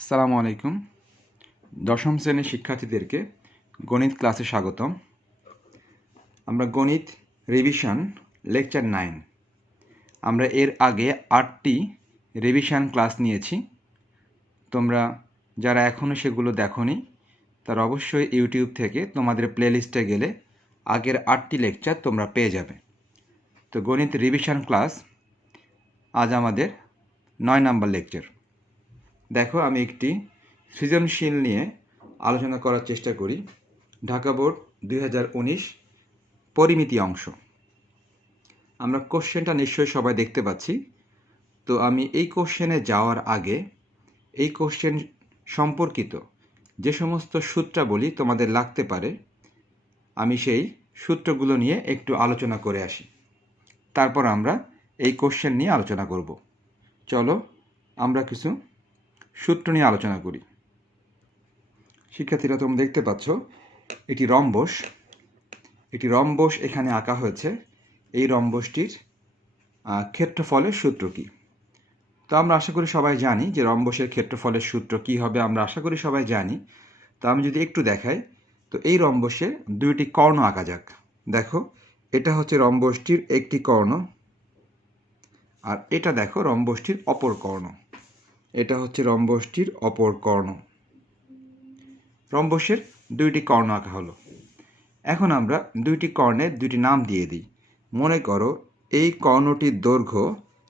আসসালামু আলাইকুম। দশম শ্রেণীর শিক্ষার্থীদেরকে গণিত ক্লাসে স্বাগতম। আমরা গণিত রিভিশন লেকচার 9 আমরা এর আগে 8টি রিভিশন ক্লাস নিয়েছি। তোমরা যারা এখনও সেগুলো দেখোনি তারা অবশ্যই ইউটিউব থেকে তোমাদের প্লেলিস্টে গেলে আগের 8টি লেকচার তোমরা পেয়ে যাবে। তো গণিত রিভিশন ক্লাস আজ আমাদের 9 নম্বর লেকচার। দেখো, আমি একটি সৃজনশীল নিয়ে আলোচনা করার চেষ্টা করি। ঢাকা বোর্ড 2019 পরিমিতি অংশ। আমরা কোশ্চেনটা নিশ্চয়ই সবাই দেখতে পাচ্ছি। তো আমি এই কোশ্চেনে যাওয়ার আগে এই কোশ্চেন সম্পর্কিত যে সমস্ত সূত্রাবলী তোমাদের লাগতে পারে আমি সেই সূত্রগুলো নিয়ে একটু আলোচনা করে আসি। তারপর আমরা এই কোশ্চেন নিয়ে আলোচনা করব। চলো আমরা কিছু সূত্র নিয়ে আলোচনা করি। শিক্ষার্থীরা, তোমরা দেখতে পাচ্ছ এটি রম্বস। এটি রম্বস এখানে আঁকা হয়েছে। এই রম্বসটির ক্ষেত্রফলের সূত্র কি? তো আমরা আশা করি সবাই জানি যে রম্বসের ক্ষেত্রফলের সূত্র কি হবে। আমরা আশা করি সবাই জানি। তো আমি যদি একটু দেখাই, তো এই রম্বসে দুইটি কর্ণ আঁকা যাক। দেখো, এটা হচ্ছে রম্বসটির একটি কর্ণ, আর এটা দেখো রম্বসটির অপর কর্ণ। এটা হচ্ছে রম্বসটির অপর কর্ণ। রম্বসের দুইটি কর্ণ আঁকা হলো। এখন আমরা দুইটি কর্ণের দুইটি নাম দিয়ে দিই। মনে করো এই কর্ণটির দৈর্ঘ্য,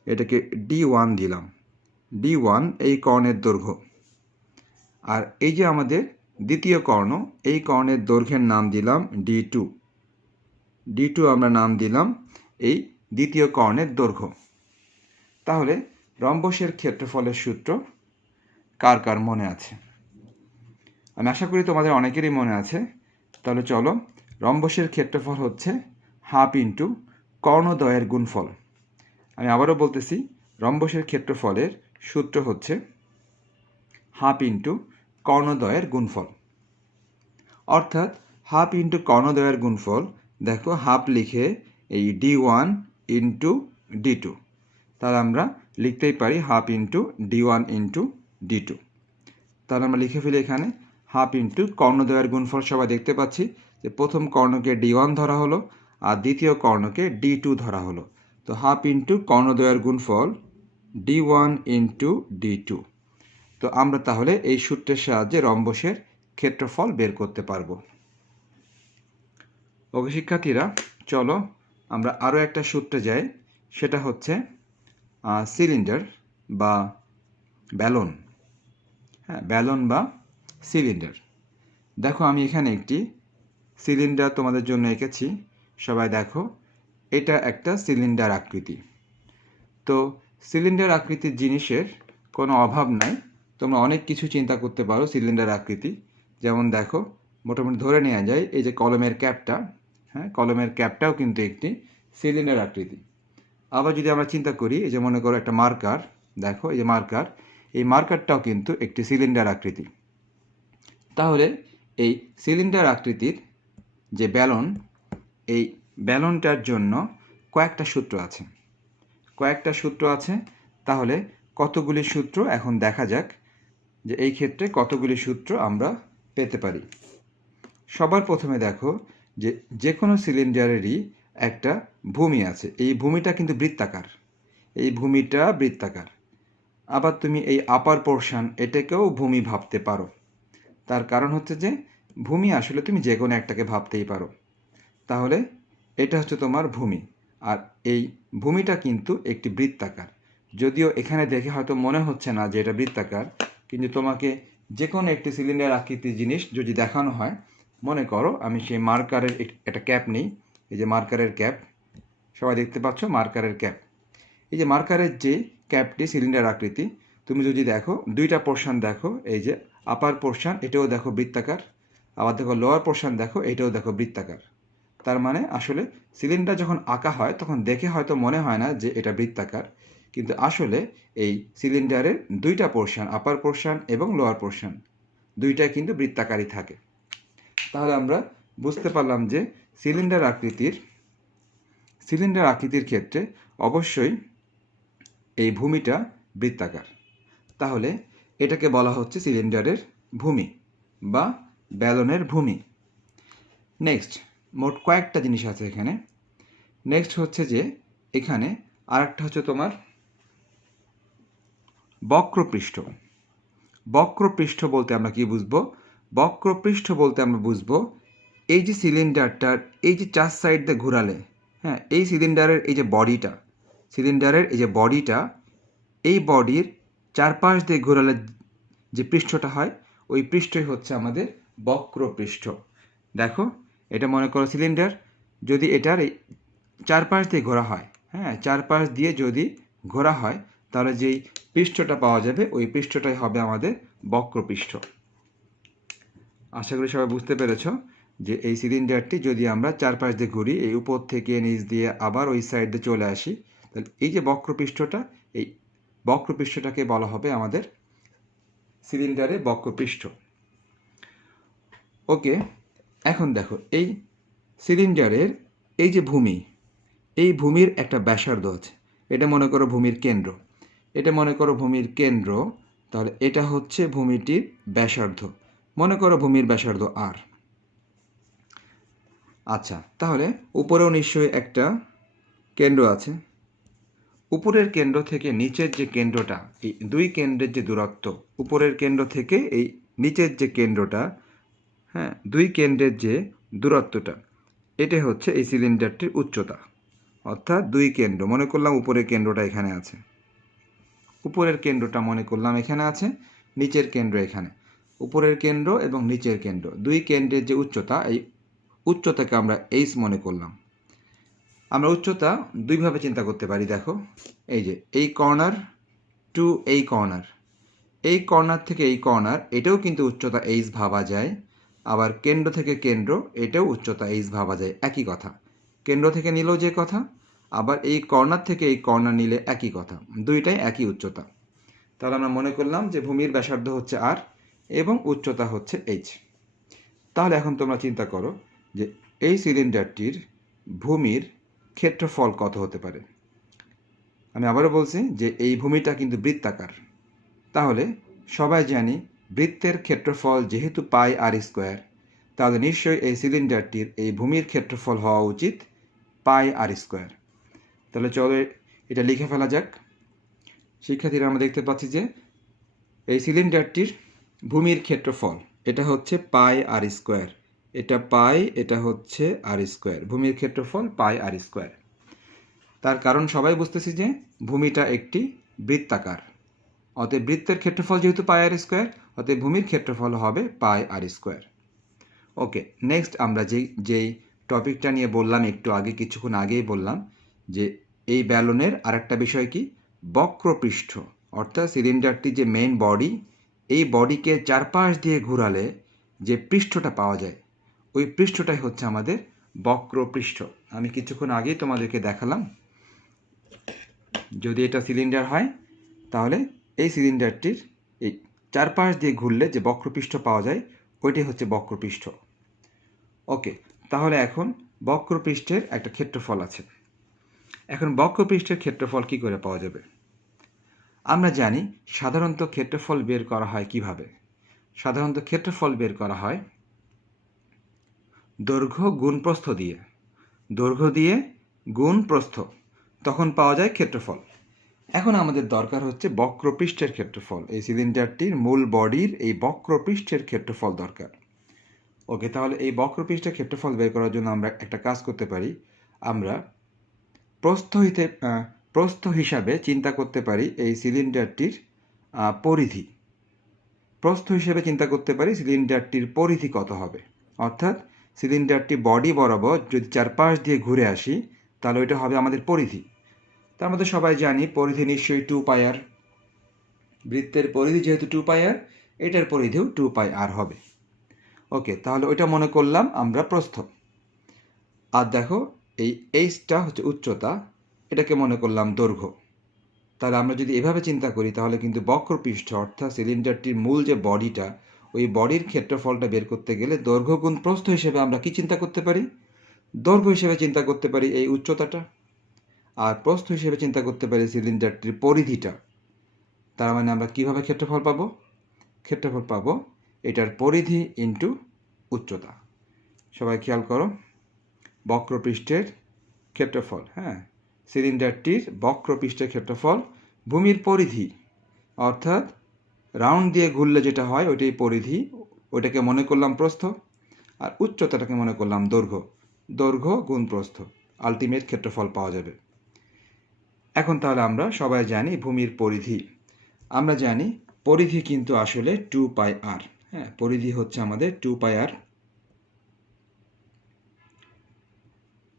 এটাকে D1 দিলাম। D1 এই কর্ণের দৈর্ঘ্য। আর এই যে আমাদের দ্বিতীয় কর্ণ, এই কর্ণের দৈর্ঘ্যের নাম দিলাম D2। D2 আমরা নাম দিলাম এই দ্বিতীয় কর্ণের দৈর্ঘ্য। তাহলে রম্বসের ক্ষেত্রফলের সূত্র কার কার মনে আছে? আমি আশা করি তোমাদের অনেকেরই মনে আছে। তাহলে চলো, রম্বসের ক্ষেত্রফল হচ্ছে হাফ ইন্টু কর্ণদ্বয়ের গুণফল। আমি আবারও বলতেছি, রম্বসের ক্ষেত্রফলের সূত্র হচ্ছে হাফ ইন্টু কর্ণদ্বয়ের গুণফল। অর্থাৎ হাফ ইন্টু কর্ণদ্বয়ের গুণফল, দেখো হাফ লিখে এই D1 ইন্টু D2, তাহলে আমরা লিখতেই পারি half into D1 into D2। তাহলে আমরা লিখে ফেলি এখানে হাফ ইন্টু কর্ণদ্বয়ের গুণফল। সবাই দেখতে পাচ্ছি যে প্রথম কর্ণকে D1 ধরা হলো আর দ্বিতীয় কর্ণকে D2 ধরা হলো। তো হাফ ইন্টু কর্ণদ্বয়ের গুণফল D1 ইন্টু D2। তো আমরা তাহলে এই সূত্রের সাহায্যে রম্বসের ক্ষেত্রফল বের করতে পারবো। ওকে শিক্ষার্থীরা, চলো আমরা আরও একটা সূত্রে যাই। সেটা হচ্ছে সিলিন্ডার বা ব্যালন। হ্যাঁ, ব্যালন বা সিলিন্ডার। দেখো, আমি এখানে একটি সিলিন্ডার তোমাদের জন্য এঁকেছি। সবাই দেখো, এটা একটা সিলিন্ডার আকৃতি। তো সিলিন্ডার আকৃতির জিনিসের কোনো অভাব নাই। তোমরা অনেক কিছু চিন্তা করতে পারো সিলিন্ডার আকৃতি। যেমন দেখো, মোটামুটি ধরে নেওয়া যায় এই যে কলমের ক্যাপটা, হ্যাঁ, কলমের ক্যাপটাও কিন্তু একটি সিলিন্ডার আকৃতি। আবার যদি আমরা চিন্তা করি, এই যে মনে করো একটা মার্কার, দেখো এই যে মার্কার, এই মার্কারটাও কিন্তু একটি সিলিন্ডার আকৃতি। তাহলে এই সিলিন্ডার আকৃতির যে ব্যালন, এই ব্যালনটার জন্য কয়েকটা সূত্র আছে। তাহলে কতগুলি সূত্র এখন দেখা যাক যে এই ক্ষেত্রে কতগুলি সূত্র আমরা পেতে পারি। সবার প্রথমে দেখো যে কোনো সিলিন্ডারেরই একটা ভূমি আছে। এই ভূমিটা কিন্তু বৃত্তাকার। এই ভূমিটা বৃত্তাকার। আবার তুমি এই আপার পোর্শন, এটাকেও ভূমি ভাবতে পারো। তার কারণ হচ্ছে যে ভূমি আসলে তুমি যে কোনো একটাকে ভাবতেই পারো। তাহলে এটা হচ্ছে তোমার ভূমি, আর এই ভূমিটা কিন্তু একটি বৃত্তাকার। যদিও এখানে দেখে হয়তো মনে হচ্ছে না যে এটা বৃত্তাকার, কিন্তু তোমাকে যে কোনো একটি সিলিন্ডার আকৃতির জিনিস যদি দেখানো হয়, মনে করো আমি সেই মার্কারের একটা ক্যাপ নিই। এই যে মার্কারের ক্যাপ, সবাই দেখতে পাচ্ছ মার্কারের ক্যাপ। এই যে মার্কারের যে ক্যাপটি সিলিন্ডার আকৃতি, তুমি যদি দেখো দুইটা পোর্শন দেখো, এই যে আপার পোর্শন, এটাও দেখো বৃত্তাকার। আবার দেখো লোয়ার পোর্শন, দেখো এটাও দেখো বৃত্তাকার। তার মানে আসলে সিলিন্ডার যখন আঁকা হয় তখন দেখে হয়তো মনে হয় না যে এটা বৃত্তাকার, কিন্তু আসলে এই সিলিন্ডারের দুইটা পোর্শন, আপার পোর্শন এবং লোয়ার পোর্শন, দুইটাই কিন্তু বৃত্তাকারই থাকে। তাহলে আমরা বুঝতে পারলাম যে সিলিন্ডার আকৃতির ক্ষেত্রে অবশ্যই এই ভূমিটা বৃত্তাকার। তাহলে এটাকে বলা হচ্ছে সিলিন্ডারের ভূমি বা ব্যালনের ভূমি। নেক্সট, মোট কয়েকটা জিনিস আছে এখানে। নেক্সট হচ্ছে যে এখানে আরেকটা হচ্ছে তোমার বক্রপৃষ্ঠ। বক্রপৃষ্ঠ বলতে আমরা কি বুঝবো? বক্রপৃষ্ঠ বলতে আমরা বুঝবো এই যে সিলিন্ডারটার এই যে চার সাইড দিয়ে ঘোরালে, হ্যাঁ, এই সিলিন্ডারের এই যে বডিটা, সিলিন্ডারের এই যে বডিটা, এই বডির চারপাশ দিয়ে ঘোরালে যে পৃষ্ঠটা হয়, ওই পৃষ্ঠই হচ্ছে আমাদের বক্রপৃষ্ঠ। দেখো, এটা মনে করো সিলিন্ডার, যদি এটার এই চারপাশ দিয়ে ঘোরা হয়, হ্যাঁ, চারপাশ দিয়ে যদি ঘোরা হয়, তাহলে যেই পৃষ্ঠটা পাওয়া যাবে ওই পৃষ্ঠটাই হবে আমাদের বক্রপৃষ্ঠ। আশা করি সবাই বুঝতে পেরেছ যে এই সিলিন্ডারটি যদি আমরা চারপাশ দিয়ে ঘুরি, এই উপর থেকে নিচ দিয়ে আবার ওই সাইড দিয়ে চলে আসি, তাহলে এই যে বক্রপৃষ্ঠটা, এই বক্রপৃষ্ঠটাকে বলা হবে আমাদের সিলিন্ডারের বক্রপৃষ্ঠ। ওকে, এখন দেখো এই সিলিন্ডারের এই যে ভূমি, এই ভূমির একটা ব্যাসার্ধ আছে। এটা মনে করো ভূমির কেন্দ্র, এটা মনে করো ভূমির কেন্দ্র, তাহলে এটা হচ্ছে ভূমিটির ব্যাসার্ধ। মনে করো ভূমির ব্যাসার্ধ আর। আচ্ছা, তাহলে উপরেও নিশ্চয়ই একটা কেন্দ্র আছে। উপরের কেন্দ্র থেকে নিচের যে কেন্দ্রটা, এই দুই কেন্দ্রের যে দূরত্ব, উপরের কেন্দ্র থেকে এই নিচের যে কেন্দ্রটা, হ্যাঁ, দুই কেন্দ্রের যে দূরত্বটা, এটা হচ্ছে এই সিলিন্ডারটির উচ্চতা। অর্থাৎ দুই কেন্দ্র, মনে করলাম উপরের কেন্দ্রটা এখানে আছে, উপরের কেন্দ্রটা মনে করলাম এখানে আছে, নিচের কেন্দ্র এখানে। উপরের কেন্দ্র এবং নিচের কেন্দ্র, দুই কেন্দ্রের যে উচ্চতা, এই উচ্চতাকে আমরা এইচ মনে করলাম। আমরা উচ্চতা দুইভাবে চিন্তা করতে পারি। দেখো, এই যে এই কর্নার টু এই কর্নার, এই কর্নার থেকে এই কর্নার, এটাও কিন্তু উচ্চতা এইচ ভাবা যায়। আবার কেন্দ্র থেকে কেন্দ্র, এটাও উচ্চতা এইচ ভাবা যায়, একই কথা। কেন্দ্র থেকে নিলেও যে কথা, আবার এই কর্নার থেকে এই কর্নার নিলে একই কথা, দুইটাই একই উচ্চতা। তাহলে আমরা মনে করলাম যে ভূমির ব্যাসার্ধ হচ্ছে আর এবং উচ্চতা হচ্ছে এইচ। তাহলে এখন তোমরা চিন্তা করো যে এই সিলিন্ডারটির ভূমির ক্ষেত্রফল কত হতে পারে। আমি আবারও বলছি যে এই ভূমিটা কিন্তু বৃত্তাকার। তাহলে সবাই জানি বৃত্তের ক্ষেত্রফল যেহেতু পাই আর স্কোয়ার, তাহলে নিশ্চয়ই এই সিলিন্ডারটির এই ভূমির ক্ষেত্রফল হওয়া উচিত পাই আর স্কোয়ার। তাহলে চলো এটা লিখে ফেলা যাক। শিক্ষার্থীরা, আমরা দেখতে পাচ্ছি যে এই সিলিন্ডারটির ভূমির ক্ষেত্রফল এটা হচ্ছে পাই আর স্কোয়ার, এটা পাই, এটা হচ্ছে আর স্কোয়ার। ভূমির ক্ষেত্রফল পাই আর স্কোয়ার। তার কারণ সবাই বুঝতেছি যে ভূমিটা একটি বৃত্তাকার, অতএব বৃত্তের ক্ষেত্রফল যেহেতু পাই আর স্কোয়ার, অতএব ভূমির ক্ষেত্রফল হবে পাই আর স্কোয়ার। ওকে, নেক্সট আমরা যেই টপিকটা নিয়ে বললাম একটু আগে, কিছুক্ষণ আগেই বললাম যে এই ব্যালনের আরেকটা বিষয় কি, বক্রপৃষ্ঠ। অর্থাৎ সিলিন্ডারটি যে মেইন বডি, এই বডিকে চারপাশ দিয়ে ঘোরালে যে পৃষ্ঠটা পাওয়া যায়, ওই পৃষ্ঠটাই হচ্ছে আমাদের বক্রপৃষ্ঠ। আমি কিছুক্ষণ আগেই তোমাদেরকে দেখালাম। যদি এটা সিলিন্ডার হয়, তাহলে এই সিলিন্ডারটির এই চারপাশ দিয়ে ঘুরলে যে বক্রপৃষ্ঠ পাওয়া যায়, ওইটাই হচ্ছে বক্রপৃষ্ঠ। ওকে, তাহলে এখন বক্রপৃষ্ঠের একটা ক্ষেত্রফল আছে। এখন বক্রপৃষ্ঠের ক্ষেত্রফল কি করে পাওয়া যাবে? আমরা জানি সাধারণত ক্ষেত্রফল বের করা হয় কিভাবে। সাধারণত ক্ষেত্রফল বের করা হয় দৈর্ঘ্য গুণ প্রস্থ দিয়ে, দৈর্ঘ্য দিয়ে গুণ প্রস্থ, তখন পাওয়া যায় ক্ষেত্রফল। এখন আমাদের দরকার হচ্ছে বক্রপৃষ্ঠের ক্ষেত্রফল। এই সিলিন্ডারটির মূল বডির এই বক্রপৃষ্ঠের ক্ষেত্রফল দরকার। ওকে, তাহলে এই বক্রপৃষ্ঠের ক্ষেত্রফল বের করার জন্য আমরা একটা কাজ করতে পারি। আমরা প্রস্থ হিসাবে চিন্তা করতে পারি এই সিলিন্ডারটির পরিধি। প্রস্থ হিসেবে চিন্তা করতে পারি সিলিন্ডারটির পরিধি কত হবে। অর্থাৎ সিলিন্ডারটি বডি বরাবর যদি চারপাশ দিয়ে ঘুরে আসি, তাহলে ওইটা হবে আমাদের পরিধি। তার মধ্যে সবাই জানি পরিধি নিশ্চয়ই 2πr। বৃত্তের পরিধি যেহেতু 2πr, এটার পরিধিও 2πr হবে। ওকে, তাহলে ওইটা মনে করলাম আমরা প্রস্থ। আর দেখো এই এইচটা হচ্ছে উচ্চতা, এটাকে মনে করলাম দৈর্ঘ্য। তাহলে আমরা যদি এভাবে চিন্তা করি, তাহলে কিন্তু বক্রপৃষ্ঠ অর্থাৎ সিলিন্ডারটির মূল যে বডিটা, ওই বডির ক্ষেত্রফলটা বের করতে গেলে দৈর্ঘ্য গুণ প্রস্থ হিসেবে আমরা কি চিন্তা করতে পারি? দৈর্ঘ্য হিসেবে চিন্তা করতে পারি এই উচ্চতাটা, আর প্রস্থ হিসেবে চিন্তা করতে পারি সিলিন্ডারটির পরিধিটা। তার মানে আমরা কিভাবে ক্ষেত্রফল পাবো? ক্ষেত্রফল পাবো এটার পরিধি ইন্টু উচ্চতা। সবাই খেয়াল করো, বক্রপৃষ্ঠের ক্ষেত্রফল, হ্যাঁ, সিলিন্ডারটির বক্রপৃষ্ঠের ক্ষেত্রফল ভূমির পরিধি, অর্থাৎ রাউন্ড দিয়ে ঘুরলে যেটা হয় ওইটাই পরিধি, ওইটাকে মনে করলাম প্রস্থ, আর উচ্চতাটাকে মনে করলাম দৈর্ঘ্য। দৈর্ঘ্য গুণ প্রস্থ, আলটিমেট ক্ষেত্রফল পাওয়া যাবে। এখন তাহলে আমরা সবাই জানি ভূমির পরিধি। আমরা জানি পরিধি কিন্তু আসলে 2πr, হ্যাঁ, পরিধি হচ্ছে আমাদের 2πr।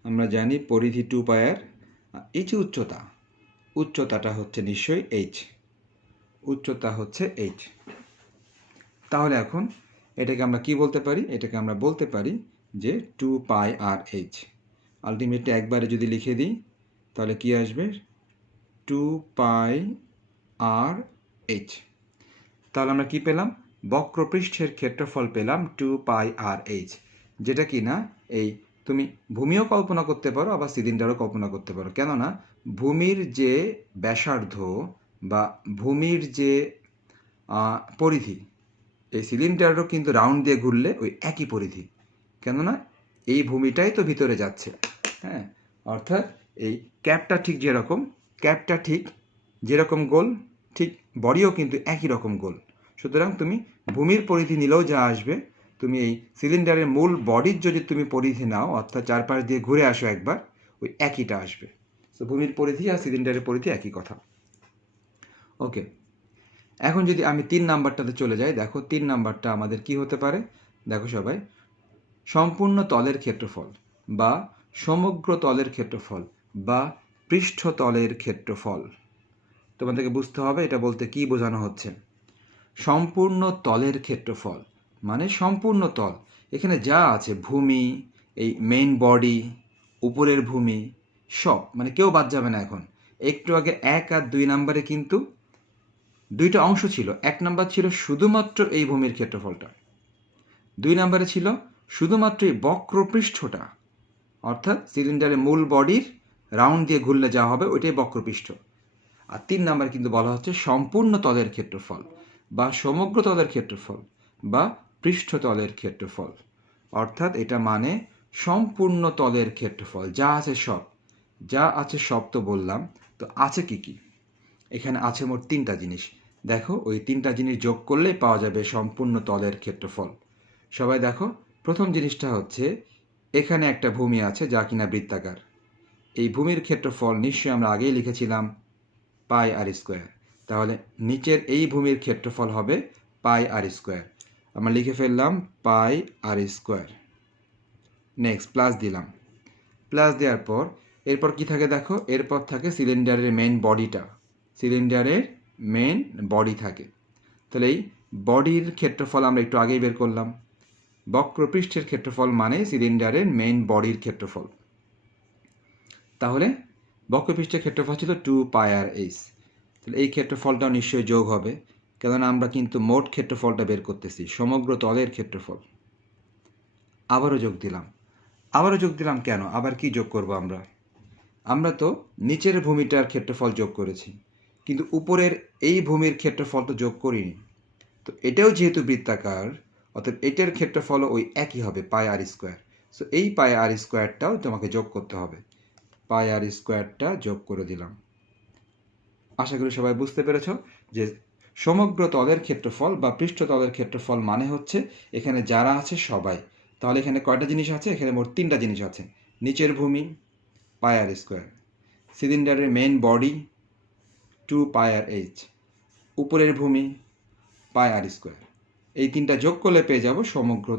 আমরা জানি পরিধি 2πr। এই যে উচ্চতা, উচ্চতাটা হচ্ছে নিশ্চয়ই h, উচ্চতা হচ্ছে h। তাহলে এখন এটাকে আমরা কি বলতে পারি? এটাকে আমরা বলতে পারি যে 2πrh। আলটিমেটলি একবারে যদি লিখে দিই তাহলে কি আসবে? 2πrh। তাহলে আমরা কি পেলাম? বক্রপৃষ্ঠের ক্ষেত্রফল পেলাম 2πrh, যেটা কি না এই তুমি ভূমিও কল্পনা করতে পারো আবার সিলিন্ডারও কল্পনা করতে পারো। কেননা ভূমির যে ব্যাসার্ধ বা ভূমির যে পরিধি, এই সিলিন্ডারও কিন্তু রাউন্ড দিয়ে ঘুরলে ওই একই পরিধি, কেননা এই ভূমিটাই তো ভিতরে যাচ্ছে, হ্যাঁ। অর্থাৎ এই ক্যাপটা ঠিক যেরকম গোল, ঠিক বডিও কিন্তু একই রকম গোল। সুতরাং তুমি ভূমির পরিধি নিলেও যা আসবে, তুমি এই সিলিন্ডারের মূল বডির যদি তুমি পরিধি নাও, অর্থাৎ চারপাশ দিয়ে ঘুরে আসো একবার, ওই একইটা আসবে। তো ভূমির পরিধি আর সিলিন্ডারের পরিধি একই কথা। ওকে, এখন যদি আমি 3 নাম্বারটাতে চলে যাই, দেখো 3 নাম্বারটা আমাদের কি হতে পারে? দেখো সবাই, সম্পূর্ণ তলের ক্ষেত্রফল বা সমগ্র তলের ক্ষেত্রফল বা পৃষ্ঠতলের ক্ষেত্রফল। তোমাদেরকে বুঝতে হবে এটা বলতে কি বোঝানো হচ্ছে। সম্পূর্ণ তলের ক্ষেত্রফল মানে সম্পূর্ণ তল, এখানে যা আছে ভূমি, এই মেইন বডি, উপরের ভূমি, সব, মানে কেউ বাদ যাবে না। এখন একটু আগে 1 আর 2 নাম্বারে কিন্তু দুইটা অংশ ছিল। 1 নাম্বার ছিল শুধুমাত্র এই ভূমির ক্ষেত্রফলটা, 2 নাম্বারে ছিল শুধুমাত্র এই বক্রপৃষ্ঠটা, অর্থাৎ সিলিন্ডারের মূল বডির রাউন্ড দিয়ে ঘুরলে যা হবে ওইটাই বক্রপৃষ্ঠ। আর 3 নাম্বার কিন্তু বলা হচ্ছে সম্পূর্ণ তলের ক্ষেত্রফল বা সমগ্র তলের ক্ষেত্রফল বা পৃষ্ঠতলের ক্ষেত্রফল। অর্থাৎ এটা মানে সম্পূর্ণ তলের ক্ষেত্রফল, যা আছে সব তো বললাম। তো আছে কি কি? এখানে আছে মোট 3টা জিনিস। দেখো ওই 3টা জিনিস যোগ করলেই পাওয়া যাবে সম্পূর্ণ তলের ক্ষেত্রফল। সবাই দেখো, প্রথম জিনিসটা হচ্ছে এখানে একটা ভূমি আছে যা কিনা বৃত্তাকার। এই ভূমির ক্ষেত্রফল নিশ্চয়ই আমরা আগেই লিখেছিলাম πr²। তাহলে নিচের এই ভূমির ক্ষেত্রফল হবে πr²। আমরা লিখে ফেললাম πr²। নেক্সট প্লাস দিলাম। প্লাস দেওয়ার পর এরপর কি থাকে দেখো, এরপর থাকে সিলিন্ডারের মেইন বডিটা, সিলিন্ডারের মেইন বডি থাকে। তাহলে এই বডির ক্ষেত্রফল আমরা একটু আগেই বের করলাম। বক্রপৃষ্ঠের ক্ষেত্রফল মানে সিলিন্ডারের মেইন বডির ক্ষেত্রফল। তাহলে বক্রপৃষ্ঠের ক্ষেত্রফল ছিল 2πrh। তাহলে এই ক্ষেত্রফলটাও নিশ্চয়ই যোগ হবে, কেননা আমরা কিন্তু মোট ক্ষেত্রফলটা বের করতেছি, সমগ্র তলের ক্ষেত্রফল। আবারও যোগ দিলাম কেন? আবার কি যোগ করব আমরা তো নিচের ভূমিটার ক্ষেত্রফল যোগ করেছি, কিন্তু উপরের এই ভূমির ক্ষেত্রফল তো যোগ করিনি। তো এটাও যেহেতু বৃত্তাকার, অর্থাৎ এটার ক্ষেত্রফল ওই একই হবে πr²। সো এই πr²টাও তোমাকে যোগ করতে হবে। πr²টা যোগ করে দিলাম। আশা করি সবাই বুঝতে পেরেছ যে সমগ্র তলের ক্ষেত্রফল বা পৃষ্ঠতলের ক্ষেত্রফল মানে হচ্ছে এখানে যারা আছে সবাই। তাহলে এখানে কয়টা জিনিস আছে? এখানে মোট 3টা জিনিস আছে। নিচের ভূমি πr², সিলিন্ডারের মেইন বডি 2πrh, উপরের ভূমি πr²। এই 3টা যোগ করলে পেয়ে যাব সমগ্র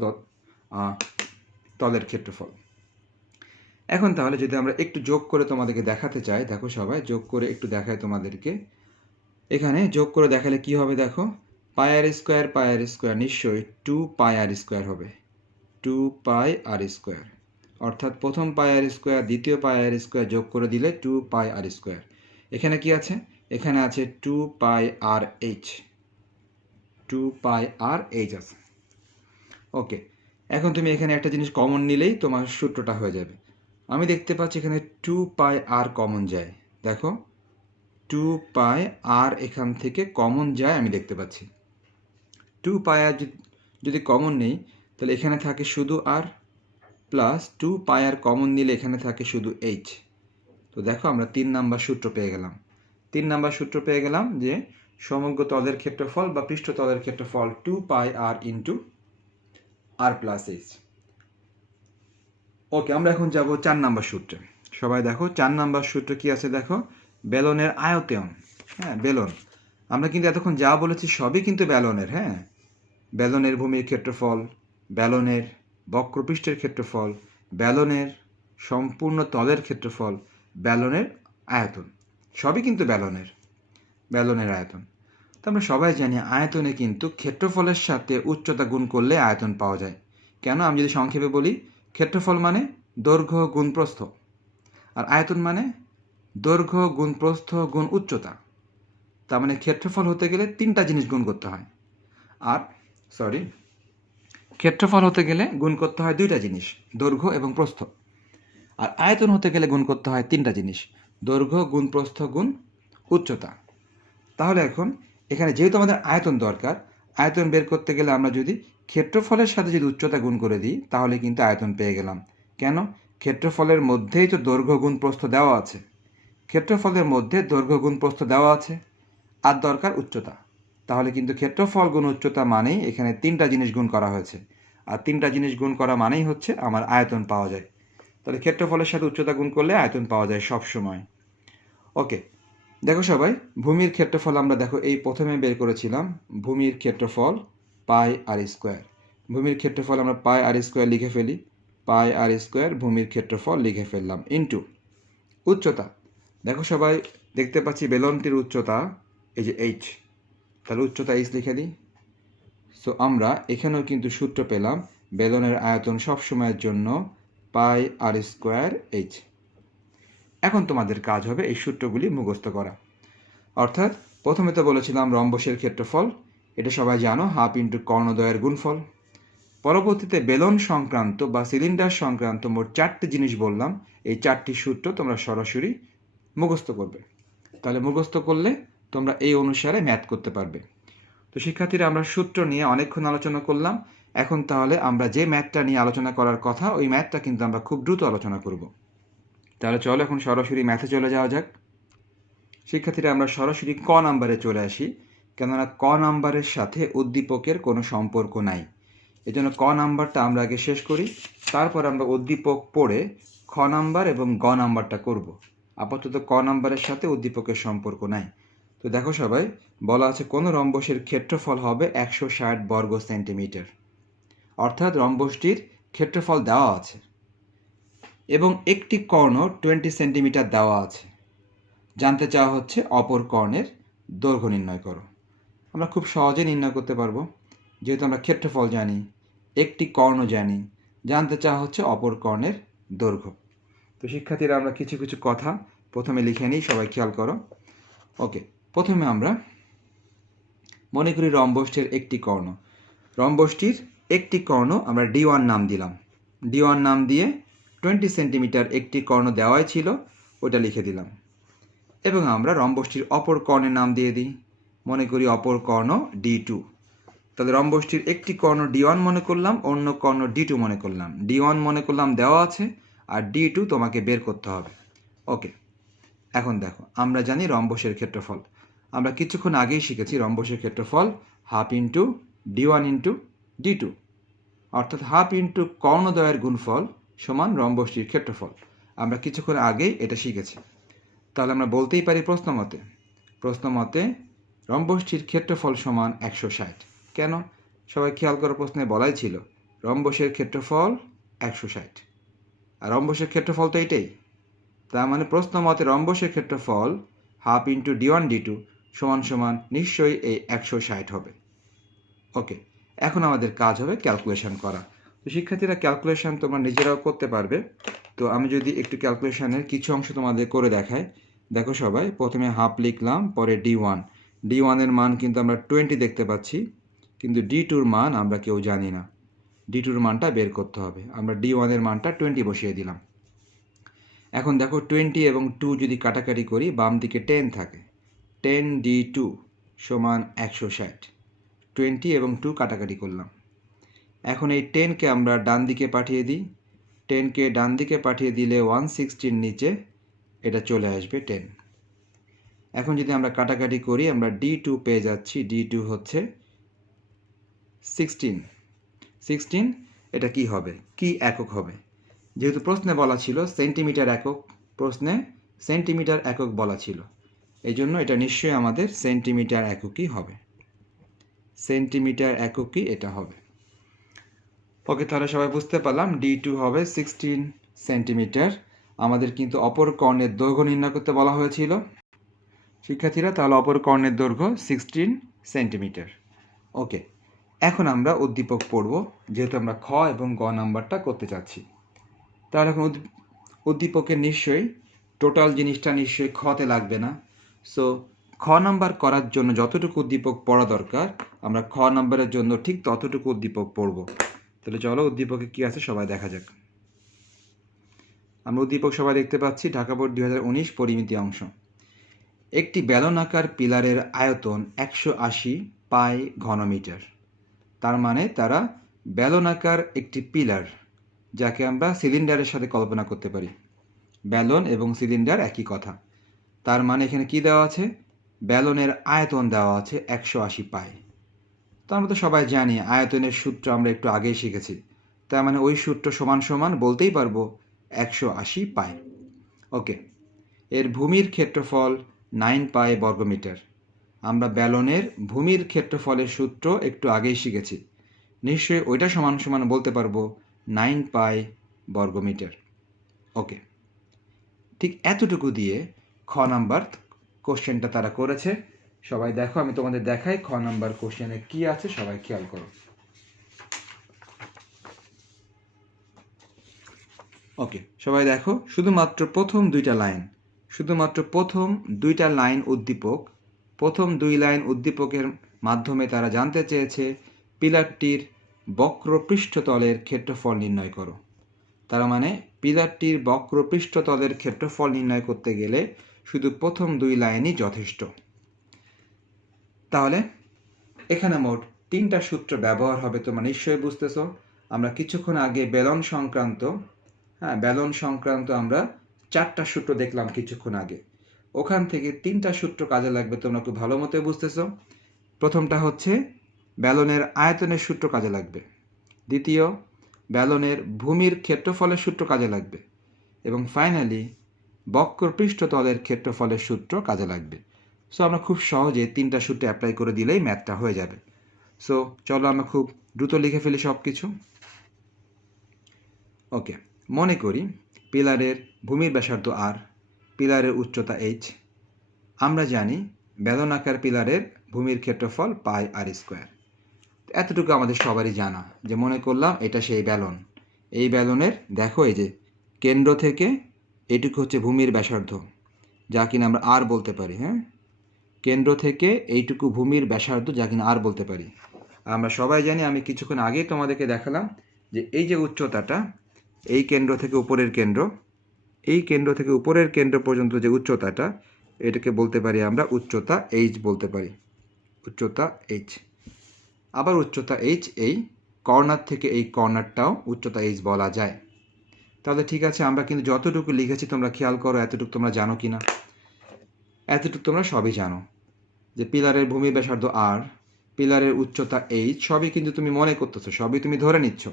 তলের ক্ষেত্রফল। এখন তাহলে যদি আমরা একটু যোগ করে তোমাদেরকে দেখাতে চাই, দেখো সবাই যোগ করে একটু দেখাই তোমাদেরকে। এখানে যোগ করে দেখালে কি হবে দেখো, πr² নিশ্চয়ই 2πr² হবে, 2πr²। অর্থাৎ প্রথম πr², দ্বিতীয় πr² যোগ করে দিলে 2πr²। এখানে কি আছে? এখানে আছে 2πrh, 2πrh আছে। ওকে, এখন তুমি এখানে একটা জিনিস কমন নিলেই তোমার সূত্রটা হয়ে যাবে। আমি দেখতে পাচ্ছি এখানে 2πr কমন যায়। দেখো 2πr এখান থেকে কমন যায় আমি দেখতে পাচ্ছি। টু পাই আর যদি কমন নেই তাহলে এখানে থাকে শুধু আর, প্লাস টু পাই আর কমন নিলে এখানে থাকে শুধু এইচ। তো দেখো আমরা 3 নাম্বার সূত্র পেয়ে গেলাম। 3 নাম্বার সূত্র পেয়ে গেলাম যে সমগ্র তলের ক্ষেত্রফল বা পৃষ্ঠতলের ক্ষেত্রফল 2 পাই আর ইন্টু আর প্লাস এইচ। ওকে, আমরা এখন যাব 4 নাম্বার সূত্রে। সবাই দেখো 4 নাম্বার সূত্র কি আছে দেখো, বেলনের আয়তন। হ্যাঁ, বেলন। আমরা কিন্তু এতক্ষণ যা বলেছি সবই কিন্তু বেলনের। হ্যাঁ, বেলনের ভূমির ক্ষেত্রফল, বেলনের বক্রপৃষ্ঠের ক্ষেত্রফল, বেলনের সম্পূর্ণ তলের ক্ষেত্রফল, বেলনের আয়তন, সবই কিন্তু বেলনের আয়তন। তো আমরা সবাই জানি আয়তনে কিন্তু ক্ষেত্রফলের সাথে উচ্চতা গুণ করলে আয়তন পাওয়া যায়। কেন? আমি যদি সংক্ষেপে বলি, ক্ষেত্রফল মানে দৈর্ঘ্য গুণ প্রস্থ, আর আয়তন মানে দৈর্ঘ্য গুণ প্রস্থ গুণ উচ্চতা। তার মানে ক্ষেত্রফল হতে গেলে 3টা জিনিস গুণ করতে হয়, আর ক্ষেত্রফল হতে গেলে গুণ করতে হয় 2টা জিনিস, দৈর্ঘ্য এবং প্রস্থ। আর আয়তন হতে গেলে গুণ করতে হয় 3টা জিনিস, দৈর্ঘ্য গুণ প্রস্থ গুণ উচ্চতা। তাহলে এখন এখানে যেহেতু আমাদের আয়তন দরকার, আয়তন বের করতে গেলে আমরা যদি ক্ষেত্রফলের সাথে যদি উচ্চতা গুণ করে দিই তাহলে কিন্তু আয়তন পেয়ে গেলাম। কেন? ক্ষেত্রফলের মধ্যেই তো দৈর্ঘ্য গুণ প্রস্থ দেওয়া আছে, ক্ষেত্রফলের মধ্যে দৈর্ঘ্য গুণ প্রস্থ দেওয়া আছে, আর দরকার উচ্চতা। তাহলে কিন্তু ক্ষেত্রফল গুণ উচ্চতা মানেই এখানে 3টা জিনিস গুণ করা হয়েছে, আর 3টা জিনিস গুণ করা মানেই হচ্ছে আমার আয়তন পাওয়া যায়। তাহলে ক্ষেত্রফলের সাথে উচ্চতা গুণ করলে আয়তন পাওয়া যায় সব সময়। ওকে, দেখো সবাই, ভূমির ক্ষেত্রফল আমরা দেখো এই প্রথমে বের করেছিলাম, ভূমির ক্ষেত্রফল পাই আর স্কোয়ার। ভূমির ক্ষেত্রফল আমরা পাই আর স্কোয়ার লিখে ফেলি, পাই আর স্কোয়ার ভূমির ক্ষেত্রফল লিখে ফেললাম, ইন্টু উচ্চতা। দেখো সবাই, দেখতে পাচ্ছি বেলনটির উচ্চতা এই যে এইচ, তাহলে উচ্চতা এইচ লিখে দিই। সো আমরা এখানেও কিন্তু সূত্র পেলাম, বেলনের আয়তন সবসময়ের জন্য পাই আর স্কোয়ার এইচ। এখন তোমাদের কাজ হবে এই সূত্রগুলি মুখস্থ করা। অর্থাৎ প্রথমে তো বলেছিলাম রম্বসের ক্ষেত্রফল, এটা সবাই জানো, হাফ ইন্টু কর্ণদ্বয়ের গুণফল। পরবর্তীতে বেলন সংক্রান্ত বা সিলিন্ডার সংক্রান্ত মোট 4টি জিনিস বললাম, এই 4টি সূত্র তোমরা সরাসরি মুখস্থ করবে। তাহলে মুখস্থ করলে তোমরা এই অনুসারে ম্যাথ করতে পারবে। তো শিক্ষার্থীরা, আমরা সূত্র নিয়ে অনেকক্ষণ আলোচনা করলাম। এখন তাহলে আমরা যে ম্যাথটা নিয়ে আলোচনা করার কথা, ওই ম্যাথটা কিন্তু আমরা খুব দ্রুত আলোচনা করব। তাহলে চলো এখন সরাসরি ম্যাথে চলে যাওয়া যাক। শিক্ষার্থীরা, আমরা সরাসরি ক নাম্বারে চলে আসি, কেননা ক নাম্বারের সাথে উদ্দীপকের কোনো সম্পর্ক নাই। এই জন্য ক নাম্বারটা আমরা আগে শেষ করি, তারপর আমরা উদ্দীপক পড়ে খ নাম্বার এবং গ নাম্বারটা করব। আপাতত ক নাম্বারের সাথে উদ্দীপকের সম্পর্ক নাই। তো দেখো সবাই, বলা আছে কোনো রম্বসের ক্ষেত্রফল হবে 160 বর্গ সেন্টিমিটার। অর্থাৎ রম্বসটির ক্ষেত্রফল দেওয়া আছে এবং একটি কর্ণ 20 সেন্টিমিটার দেওয়া আছে। জানতে চাওয়া হচ্ছে অপর কর্ণের দৈর্ঘ্য নির্ণয় করো। আমরা খুব সহজে নির্ণয় করতে পারবো, যেহেতু আমরা ক্ষেত্রফল জানি, একটি কর্ণ জানি। জানতে চাওয়া হচ্ছে অপর কর্ণের দৈর্ঘ্য। তো শিক্ষার্থীরা, আমরা কিছু কিছু কথা প্রথমে লিখে নিই, সবাই খেয়াল করো। ওকে, প্রথমে আমরা মনে করি রম্বসটির একটি কর্ণ। রম্বসটির একটি কর্ণ আমরা D1 নাম দিলাম। D1 নাম দিয়ে 20 সেন্টিমিটার একটি কর্ণ দেওয়াই ছিল, ওটা লিখে দিলাম। এবং আমরা রম্বসটির অপর কর্ণের নাম দিয়ে দিই, মনে করি অপর কর্ণ D2। তাহলে রম্বসটির একটি কর্ণ D1 মনে করলাম, অন্য কর্ণ D2 মনে করলাম। D1 মনে করলাম দেওয়া আছে, আর D2 তোমাকে বের করতে হবে। ওকে, এখন দেখো, আমরা জানি রম্বসের ক্ষেত্রফল, আমরা কিছুক্ষণ আগেই শিখেছি রম্বসের ক্ষেত্রফল half into D1 into D2, অর্থাৎ হাফ ইন্টু কর্ণদ্বয়ের গুণফল সমান রম্বসটির ক্ষেত্রফল। আমরা কিছুক্ষণ আগেই এটা শিখেছি। তাহলে আমরা বলতেই পারি প্রশ্ন মতে রম্বসটির ক্ষেত্রফল সমান 160। কেন? সবাই খেয়াল করো, প্রশ্নে বলাই ছিল রম্বসের ক্ষেত্রফল 160, আর রম্বসের ক্ষেত্রফল তো এইটাই। তার মানে প্রশ্ন মতে রম্বসের ক্ষেত্রফল হাফ ইন্টু D1 D2 সমান সমান নিশ্চয়ই এই 160 হবে। ওকে, এখন আমাদের কাজ হবে ক্যালকুলেশন করা। তো শিক্ষার্থীরা, ক্যালকুলেশন তোমরা নিজেরাও করতে পারবে। তো আমি যদি একটু ক্যালকুলেশনের কিছু অংশ তোমাদের করে দেখাই। দেখো সবাই, প্রথমে হাফ লিখলাম, পরে D1 এর মান কিন্তু আমরা 20 দেখতে পাচ্ছি, কিন্তু D2-র মান আমরা কেউ জানি না। D2-র মানটা বের করতে হবে। আমরা D1 এর মানটা 20 বসিয়ে দিলাম। এখন দেখো, 20 এবং 2 যদি কাটাকাটি করি, বাম দিকে 10 থাকে। 10 D2 সমান 160। 20 এবং 2 কাটাকাটি করলাম। এখন এই 10কে আমরা ডান দিকে পাঠিয়ে দিই। 10কে ডান দিকে পাঠিয়ে দিলে 160 নিচে এটা চলে আসবে 10। এখন যদি আমরা কাটাকাটি করি আমরা D2 পেয়ে যাচ্ছি। D2 হচ্ছে 16। 16 এটা কি হবে, কি একক হবে? যেহেতু প্রশ্নে বলা ছিল সেন্টিমিটার একক, প্রশ্নে সেন্টিমিটার একক বলা ছিল, এই জন্য এটা নিশ্চয়ই আমাদের সেন্টিমিটার এককই হবে। সেন্টিমিটার এককই এটা হবে। ওকে, তাহলে সবাই বুঝতে পারলাম D2 হবে 16 সেন্টিমিটার। আমাদের কিন্তু অপর কর্ণের দৈর্ঘ্য নির্ণয় করতে বলা হয়েছিল শিক্ষার্থীরা, তাহলে অপর কর্ণের দৈর্ঘ্য 16 সেন্টিমিটার। ওকে, এখন আমরা উদ্দীপক পড়ব, যেহেতু আমরা খ এবং গ নাম্বারটা করতে চাচ্ছি। তাহলে এখন উদ্দীপকের নিশ্চয়ই টোটাল জিনিসটা নিশ্চয়ই খতে লাগবে না। সো খ নাম্বার করার জন্য যতটুকু উদ্দীপক পড়া দরকার আমরা খ নাম্বারের জন্য ঠিক ততটুকু উদ্দীপক পড়ব। তাহলে চলো উদ্দীপকে কি আছে সবাই দেখা যাক। আমরা উদ্দীপক সবাই দেখতে পাচ্ছি, ঢাকা বোর্ড 2019 পরিমিতি অংশ। একটি বেলনাকার পিলারের আয়তন 180 পাই ঘনমিটার। তার মানে তারা বেলনাকার একটি পিলার, যাকে আমরা সিলিন্ডারের সাথে কল্পনা করতে পারি। বেলন এবং সিলিন্ডার একই কথা। তার মানে এখানে কি দেওয়া আছে, বেলনের আয়তন দেওয়া আছে 180 পাই। তো আমরা তো সবাই জানি আয়তনের সূত্র আমরা একটু আগেই শিখেছি, তার মানে ওই সূত্র সমান সমান বলতেই পারবো 180 পাই। ওকে, এর ভূমির ক্ষেত্রফল 9 পাই বর্গমিটার। আমরা বেলনের ভূমির ক্ষেত্রফলের সূত্র একটু আগেই শিখেছি, নিশ্চয়ই ওইটা সমান সমান বলতে পারবো 9 পাই বর্গমিটার। ওকে, ঠিক এতটুকু দিয়ে খ নাম্বার কোশ্চেনটা তারা করেছে। সবাই দেখো, আমি তোমাদের দেখাই খ নাম্বার কোশ্চেনে কি আছে, সবাই খেয়াল করো। ওকে, সবাই দেখো, শুধুমাত্র প্রথম দুইটা লাইন উদ্দীপক, প্রথম 2 লাইন উদ্দীপকের মাধ্যমে তারা জানতে চেয়েছে পিলারটির বক্র পৃষ্ঠতলের ক্ষেত্রফল নির্ণয় করো। তার মানে পিলারটির বক্র পৃষ্ঠতলের ক্ষেত্রফল নির্ণয় করতে গেলে শুধু প্রথম 2 লাইনই যথেষ্ট। তাহলে এখানে মোট 3টা সূত্র ব্যবহার হবে, তোমরা নিশ্চয়ই বুঝতেছ। আমরা কিছুক্ষণ আগে বেলন সংক্রান্ত আমরা 4টা সূত্র দেখলাম কিছুক্ষণ আগে, ওখান থেকে 3টা সূত্র কাজে লাগবে, তোমরা খুব ভালো মতো বুঝতেছ। প্রথমটা হচ্ছে বেলনের আয়তনের সূত্র কাজে লাগবে, দ্বিতীয় বেলনের ভূমির ক্ষেত্রফলের সূত্র কাজে লাগবে, এবং ফাইনালি বক্র পৃষ্ঠতলের ক্ষেত্রফলের সূত্র কাজে লাগবে। সো আমরা খুব সহজে 3টা সূত্র অ্যাপ্লাই করে দিলেই ম্যাথটা হয়ে যাবে। সো চলো আমরা খুব দ্রুত লিখে ফেলি সব কিছু। ওকে, মনে করি পিলারের ভূমির ব্যাসার্ধ r, পিলারের উচ্চতা h। আমরা জানি বেলনাকার পিলারের ভূমির ক্ষেত্রফল পাই r স্কোয়ার। এতটুকু আমাদের সবারই জানা, যে মনে করলাম এটা সেই বেলন। এই বেলনের দেখো, এই যে কেন্দ্র থেকে এইটুকু হচ্ছে ভূমির ব্যাসার্ধ, যা কিনা আমরা r বলতে পারি। হ্যাঁ, কেন্দ্র থেকে এইটুকু ভূমির ব্যাসার্ধ, যা কিনা r বলতে পারি। আমরা সবাই জানি, আমি কিছুক্ষণ আগেই তোমাদেরকে দেখালাম যে এই যে উচ্চতাটা, এই কেন্দ্র থেকে উপরের কেন্দ্র, এই কেন্দ্র থেকে উপরের কেন্দ্র পর্যন্ত যে উচ্চতাটা, এটাকে বলতে পারি আমরা উচ্চতা h বলতে পারি, উচ্চতা h। আবার উচ্চতা h এই কর্নার থেকে এই কর্নারটাও উচ্চতা h বলা যায়। তাহলে ঠিক আছে, আমরা কিন্তু যতটুকু লিখেছি তোমরা খেয়াল করো, এতটুকু তোমরা জানো কি না? এতটুকু তোমরা সবই জানো যে পিলারের ভূমির ব্যাসার্ধ r, পিলারের উচ্চতা h, সবই কিন্তু তুমি মনে করতেছো, সবই তুমি ধরে নিচ্ছ।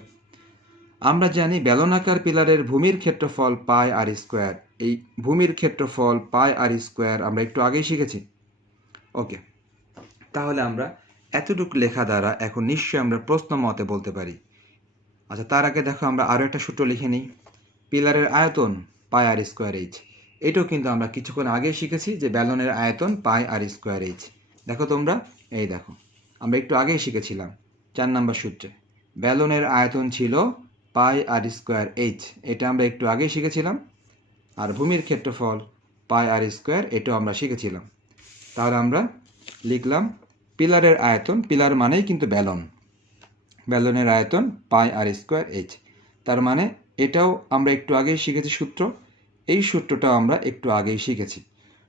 আমরা জানি বেলনাকার পিলারের ভূমির ক্ষেত্রফল পাই r স্কোয়ার। এই ভূমির ক্ষেত্রফল পাই r স্কোয়ার আমরা একটু আগেই শিখেছি। ওকে, তাহলে আমরা এতটুকু লেখা দ্বারা এখন নিশ্চয়ই আমরা প্রশ্ন মতে বলতে পারি। আচ্ছা, তার আগে দেখো আমরা আরও একটা সূত্র লিখে নিই। পিলারের আয়তন পাই r স্কোয়ার h, এটাও কিন্তু আমরা কিছুক্ষণ আগে শিখেছি যে বেলনের আয়তন পাই r স্কোয়ার h। দেখো তোমরা, এই দেখো আমরা একটু আগেই শিখেছিলাম 4 নম্বর সূত্রে বেলনের আয়তন ছিল পাই r স্কোয়ার h, এটা আমরা একটু আগেই শিখেছিলাম। আর ভূমির ক্ষেত্রফল পাই r স্কোয়ার, এটাও আমরা শিখেছিলাম। তাহলে আমরা লিখলাম পিলারের আয়তন, পিলার মানেই কিন্তু বেলন, বেলনের আয়তন পাই r স্কোয়ার h। তার মানে এটাও আমরা একটু আগেই শিখেছি সূত্র, এই সূত্রটাও আমরা একটু আগেই শিখেছি।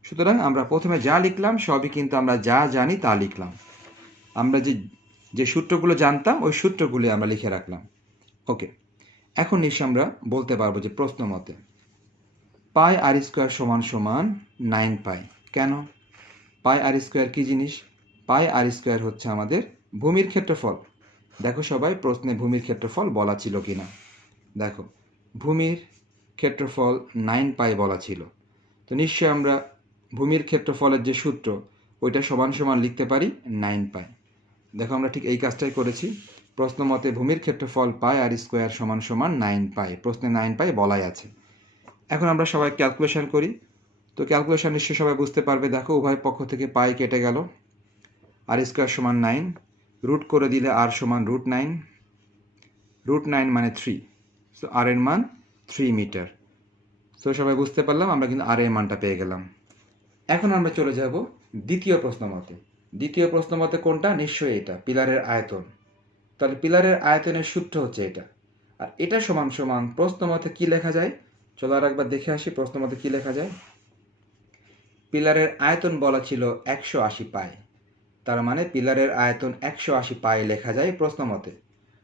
সুতরাং আমরা প্রথমে যা লিখলাম সবই কিন্তু আমরা যা জানি তা লিখলাম। আমরা যে যে সূত্রগুলো জানতাম ওই সূত্রগুলি আমরা লিখে রাখলাম। ওকে, এখন নিশ্চয় আমরা বলতে পারবো যে প্রশ্ন মতে পাই আর স্কোয়ার সমান সমান 9 পাই। কেন? পাই আর স্কোয়ার কী জিনিস? পাই আর স্কোয়ার হচ্ছে আমাদের ভূমির ক্ষেত্রফল। দেখো সবাই প্রশ্নে ভূমির ক্ষেত্রফল বলা ছিল কি না। দেখো ভূমির ক্ষেত্রফল 9 পাই বলা ছিল, তো নিশ্চয়ই আমরা ভূমির ক্ষেত্রফলের যে সূত্র ওইটা সমান সমান লিখতে পারি 9 পাই। দেখো আমরা ঠিক এই কাজটাই করেছি। প্রশ্ন মতে ভূমির ক্ষেত্রফল পাই আর স্কোয়ার সমান সমান 9 পাই, প্রশ্নে 9 পাই বলাই আছে। এখন আমরা সবাই ক্যালকুলেশন করি। তো ক্যালকুলেশন নিশ্চয়ই সবাই বুঝতে পারবে। দেখো উভয় পক্ষ থেকে পাই কেটে গেল, আর স্কোয়ার সমান 9, রুট করে দিলে আর সমান √9, √9 মানে 3, সো আর এর মান 3 মিটার। সো সবাই বুঝতে পারলাম, আমরা কিন্তু আর এর মানটা পেয়ে গেলাম। এখন আমরা চলে যাব দ্বিতীয় প্রশ্ন মতে। দ্বিতীয় প্রশ্ন মতে কোনটা? নিশ্চয়ই এটা, পিলারের আয়তন। তাহলে পিলারের আয়তনের সূত্র হচ্ছে এটা, আর এটা সমান সমান প্রশ্ন মতে কী লেখা যায়? চলো আর একবার দেখে আসি প্রশ্ন মতে কী লেখা যায়। পিলারের আয়তন বলা ছিল 180 পাই, তার মানে পিলারের আয়তন 180 পাই লেখা যায় প্রশ্ন মতে।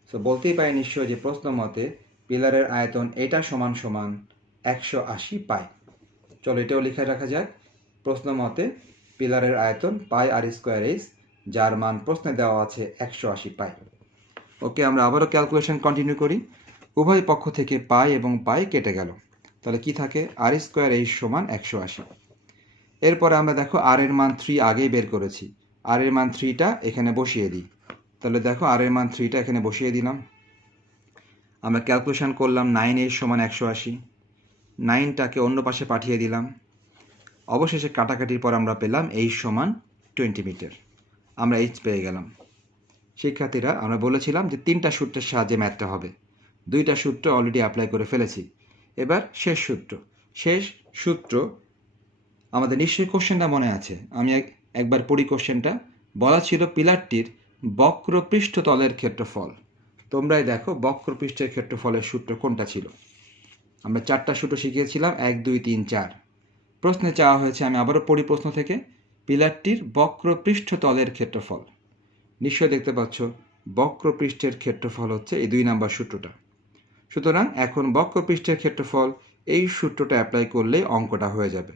সো বলতেই পারি নিশ্চয় যে প্রশ্ন মতে পিলারের আয়তন এটা সমান সমান 180 পাই। চলো এটাও লিখে রাখা যাক। প্রশ্ন মতে পিলারের আয়তন পাই আর স্কোয়ার এইচ, যার মান প্রশ্নে দেওয়া আছে 180 পাই। ওকে, আমরা আবারও ক্যালকুলেশন কন্টিনিউ করি। উভয় পক্ষ থেকে পাই এবং পাই কেটে গেল, তাহলে কি থাকে? আর স্কোয়ার এইচ সমান 180। এরপরে আমরা দেখো আর এর মান 3 আগেই বের করেছি, আর এর মান 3টা এখানে বসিয়ে দিই। তাহলে দেখো আর এর মান 3টা এখানে বসিয়ে দিলাম। আমরা ক্যালকুলেশন করলাম 9 সমান 180, 9টাকে অন্য পাশে পাঠিয়ে দিলাম। অবশেষে কাটাকাটির পর আমরা পেলাম এইচ সমান 20 মিটার। আমরা এইচ পেয়ে গেলাম। শিক্ষার্থীরা, আমরা বলেছিলাম যে 3টা সূত্রের সাহায্যে ম্যাথটা হবে। 2টা সূত্র অলরেডি অ্যাপ্লাই করে ফেলেছি। এবার শেষ সূত্র আমাদের নিশ্চয়ই কোশ্চেনটা মনে আছে। আমি একবার পড়ি কোশ্চেনটা। বলা ছিল পিলারটির বক্রপৃষ্ঠতলের ক্ষেত্রফল। তোমরাই দেখো বক্রপৃষ্ঠের ক্ষেত্রফলের সূত্র কোনটা ছিল। আমরা 4টা সূত্র শিখিয়েছিলাম, 1 2 3 4। প্রশ্নে চাওয়া হয়েছে, আমি আবারও পড়ি প্রশ্ন থেকে, পিলারটির বক্রপৃষ্ঠতলের ক্ষেত্রফল। নিশ্চয় দেখতে পাচ্ছ বক্রপৃষ্ঠের ক্ষেত্রফল হচ্ছে এই 2 নাম্বার সূত্রটা। সুতরাং এখন বক্রপৃষ্ঠের ক্ষেত্রফল এই সূত্রটা অ্যাপ্লাই করলেই অঙ্কটা হয়ে যাবে।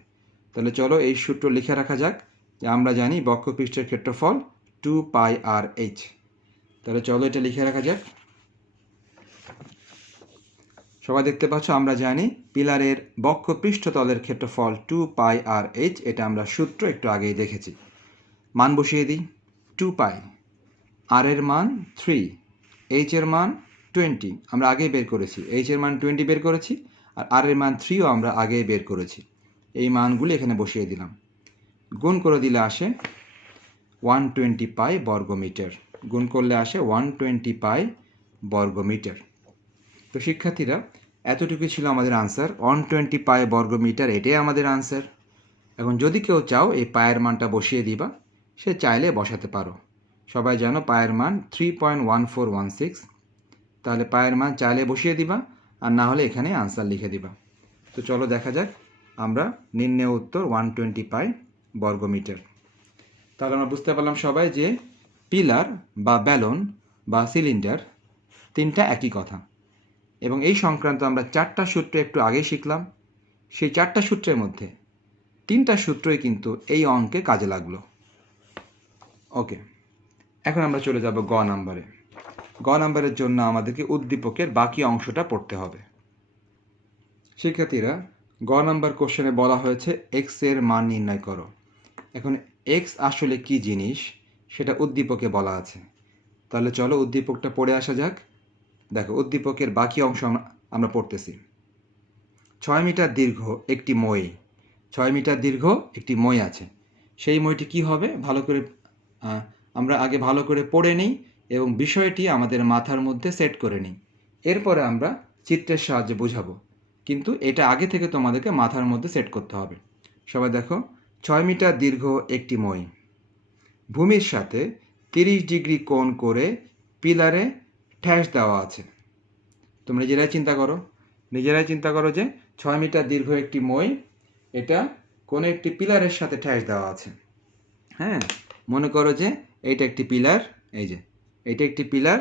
তাহলে চলো এই সূত্র লিখে রাখা যাক, যে আমরা জানি বক্রপৃষ্ঠের ক্ষেত্রফল 2 পাই আর এইচ। তাহলে চলো এটা লিখে রাখা যাক। সবাই দেখতে পাচ্ছ আমরা জানি পিলারের বক্রপৃষ্ঠতলের ক্ষেত্রফল 2 পাই আর এইচ, এটা আমরা সূত্র একটু আগেই দেখেছি। মান বসিয়ে দিই, 2 পাই, আর এর মান 3, এইচ এর মান 20 আমরা আগেই বের করেছি, এইচ এর মান 20 বের করেছি, আর এর মান 3ও আমরা আগেই বের করেছি। এই মানগুলি এখানে বসিয়ে দিলাম। গুণ করে দিলে আসে 120 পাই বর্গমিটার। গুণ করলে আসে 120 পাই বর্গমিটার। তো শিক্ষার্থীরা, এতটুকু ছিল আমাদের আনসার, 120 পাই বর্গমিটার, এটাই আমাদের আনসার। এখন যদি কেউ চাও এই পায়ের মানটা বসিয়ে দিবা, সে চাইলে বসাতে পারো। সবাই জানো পায়ের মান 3.1416, তাহলে পায়ের মান চাইলে বসিয়ে দিবা, আর না হলে এখানে আনসার লিখে দিবা। তো চলো দেখা যাক, আমরা নির্ণয় উত্তর 120 পাই বর্গমিটার। তাহলে আমরা বুঝতে পারলাম সবাই যে পিলার বা ব্যালন বা সিলিন্ডার 3টা একই কথা। এবং এই সংক্রান্ত আমরা 4টা সূত্র একটু আগেই শিখলাম। সেই 4টা সূত্রের মধ্যে 3টা সূত্রই কিন্তু এই অঙ্কে কাজে লাগলো। ওকে, এখন আমরা চলে যাব গ নাম্বারে। গ নাম্বারের জন্য আমাদেরকে উদ্দীপকের বাকি অংশটা পড়তে হবে। শিক্ষার্থীরা, গ নাম্বার কোশ্চেনে বলা হয়েছে এক্স এর মান নির্ণয় করো। এখন এক্স আসলে কি জিনিস সেটা উদ্দীপকে বলা আছে। তাহলে চলো উদ্দীপকটা পড়ে আসা যাক। দেখো উদ্দীপকের বাকি অংশ আমরা পড়তেছি। 6 মিটার দীর্ঘ একটি মই, 6 মিটার দীর্ঘ একটি মই আছে। সেই মইটি কি হবে ভালো করে আমরা আগে ভালো করে পড়ে নিই এবং বিষয়টি আমাদের মাথার মধ্যে সেট করে নিই। এরপরে আমরা চিত্রের সাহায্যে বোঝাবো, কিন্তু এটা আগে থেকে তোমাদেরকে মাথার মধ্যে সেট করতে হবে। সবাই দেখো, 6 মিটার দীর্ঘ একটি মই ভূমির সাথে 30 ডিগ্রি কোণ করে পিলারে ঠ্যাস দেওয়া আছে। তোমরা নিজেরাই চিন্তা করো যে 6 মিটার দীর্ঘ একটি মই, এটা কোনো একটি পিলারের সাথে ঠ্যাস দেওয়া আছে। হ্যাঁ, মনে করো যে এইটা একটি পিলার, এই যে এটা একটি পিলার,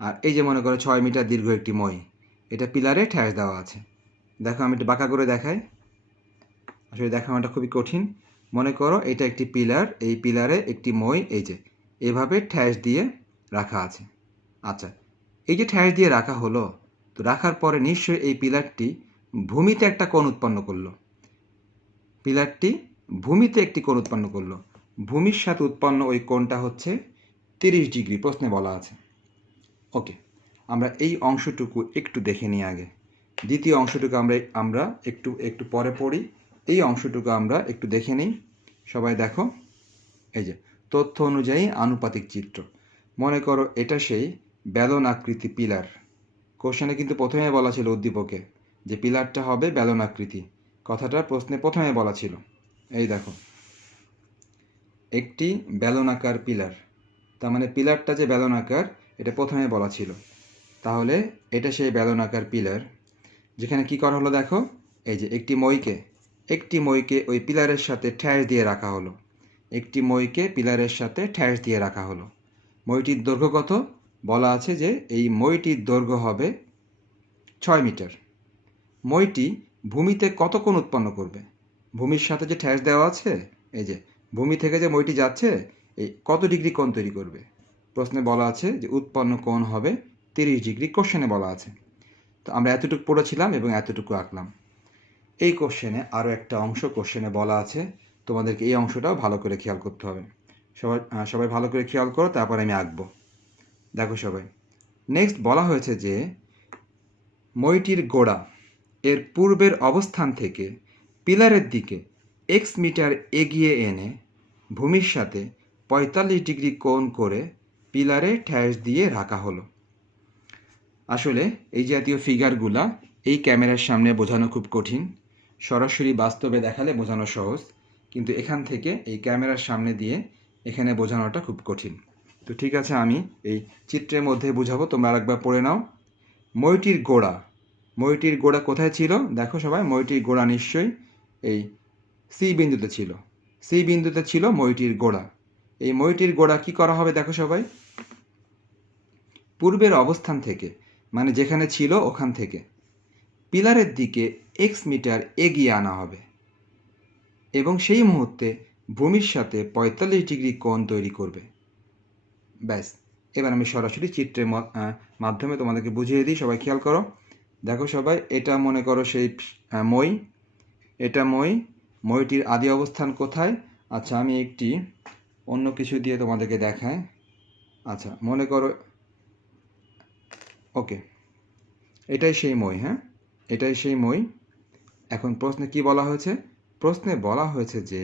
আর এই যে মনে করো 6 মিটার দীর্ঘ একটি মই, এটা পিলারে ঠ্যাস দেওয়া আছে। দেখো আমি একটু বাঁকা করে দেখাই, আসলে দেখানোটা খুবই কঠিন। মনে করো এটা একটি পিলার, এই পিলারে একটি মই এই যে এভাবে ঠ্যাস দিয়ে রাখা আছে। আচ্ছা, এই যে ঠ্যাস দিয়ে রাখা হলো, তো রাখার পরে নিশ্চয়ই এই পিলারটি ভূমিতে একটা কোণ উৎপন্ন করলো। পিলারটি ভূমিতে একটি কোণ উৎপন্ন করলো। ভূমির সাথে উৎপন্ন ওই কোণটা হচ্ছে 30 ডিগ্রি, প্রশ্নে বলা আছে। ওকে, আমরা এই অংশটুকু একটু দেখে নিই আগে। দ্বিতীয় অংশটুকু আমরা একটু একটু পরে পড়ি। এই অংশটুকু আমরা একটু দেখে নিই। সবাই দেখো, এই যে তথ্য অনুযায়ী আনুপাতিক চিত্র। মনে করো এটা সেই বেলন আকৃতি পিলার। কোশ্চেনে কিন্তু প্রথমে বলা ছিল উদ্দীপকে যে পিলারটা হবে বেলন আকৃতি, কথাটা প্রশ্নে প্রথমে বলা ছিল। এই দেখো, একটি বেলনাকার পিলার, তার মানে পিলারটা যে বেলনাকার এটা প্রথমে বলা ছিল। তাহলে এটা সেই বেলনাকার পিলার, যেখানে কি করা হলো দেখো, এই যে একটি মইকে ওই পিলারের সাথে ঠ্যাস দিয়ে রাখা হলো। একটি মইকে পিলারের সাথে ঠ্যাস দিয়ে রাখা হলো। মইটির দৈর্ঘ্য কত বলা আছে, যে এই মইটির দৈর্ঘ্য হবে 6 মিটার। মইটি ভূমিতে কত কোণ উৎপন্ন করবে? ভূমির সাথে যে ঠ্যাস দেওয়া আছে, এই যে ভূমি থেকে যে মইটি যাচ্ছে, এই কত ডিগ্রি কোণ তৈরি করবে? প্রশ্নে বলা আছে যে উৎপন্ন কোণ হবে 30 ডিগ্রি, কোশ্চেনে বলা আছে। তো আমরা এতটুকু পড়েছিলাম এবং এতটুকু আঁকলাম। এই কোশ্চেনে আরও একটা অংশ কোশ্চেনে বলা আছে, তোমাদেরকে এই অংশটাও ভালো করে খেয়াল করতে হবে। সবাই ভালো করে খেয়াল করো, তারপর আমি আঁকবো। দেখো সবাই, নেক্সট বলা হয়েছে যে মইটির গোড়া এর পূর্বের অবস্থান থেকে পিলারের দিকে এক্স মিটার এগিয়ে এনে ভূমির সাথে 45 ডিগ্রি কোণ করে পিলারে ঠ্যাস দিয়ে রাখা হলো। আসলে এই জাতীয় ফিগারগুলা এই ক্যামেরার সামনে বোঝানো খুব কঠিন, সরাসরি বাস্তবে দেখালে বোঝানো সহজ, কিন্তু এখান থেকে এই ক্যামেরার সামনে দিয়ে এখানে বোঝানোটা খুব কঠিন। তো ঠিক আছে, আমি এই চিত্রের মধ্যে বুঝাবো, তোমরা আরেকবার পড়ে নাও। মইটির গোড়া কোথায় ছিল? দেখো সবাই, মইটির গোড়া নিশ্চয়ই এই সি বিন্দুতে ছিল মইটির গোড়া। এই মইটির গোড়া কি করা হবে দেখো সবাই, পূর্বের অবস্থান থেকে, মানে যেখানে ছিল ওখান থেকে পিলারের দিকে এক্স মিটার এগিয়ে আনা হবে এবং সেই মুহূর্তে ভূমির সাথে 45 ডিগ্রি কোণ তৈরি করবে। ব্যাস, এবার আমি সরাসরি চিত্রের মাধ্যমে তোমাদেরকে বুঝিয়ে দিই। সবাই খেয়াল করো, দেখো সবাই, এটা মনে করো সেই মই, এটা মইটির আদি অবস্থান কোথায়? আচ্ছা, আমি একটি অন্য কিছু দিয়ে তোমাদেরকে দেখাই। আচ্ছা, মনে করো, ওকে, এটাই সেই মই, হ্যাঁ, এটাই সেই মই। এখন প্রশ্নে কি বলা হয়েছে? প্রশ্নে বলা হয়েছে যে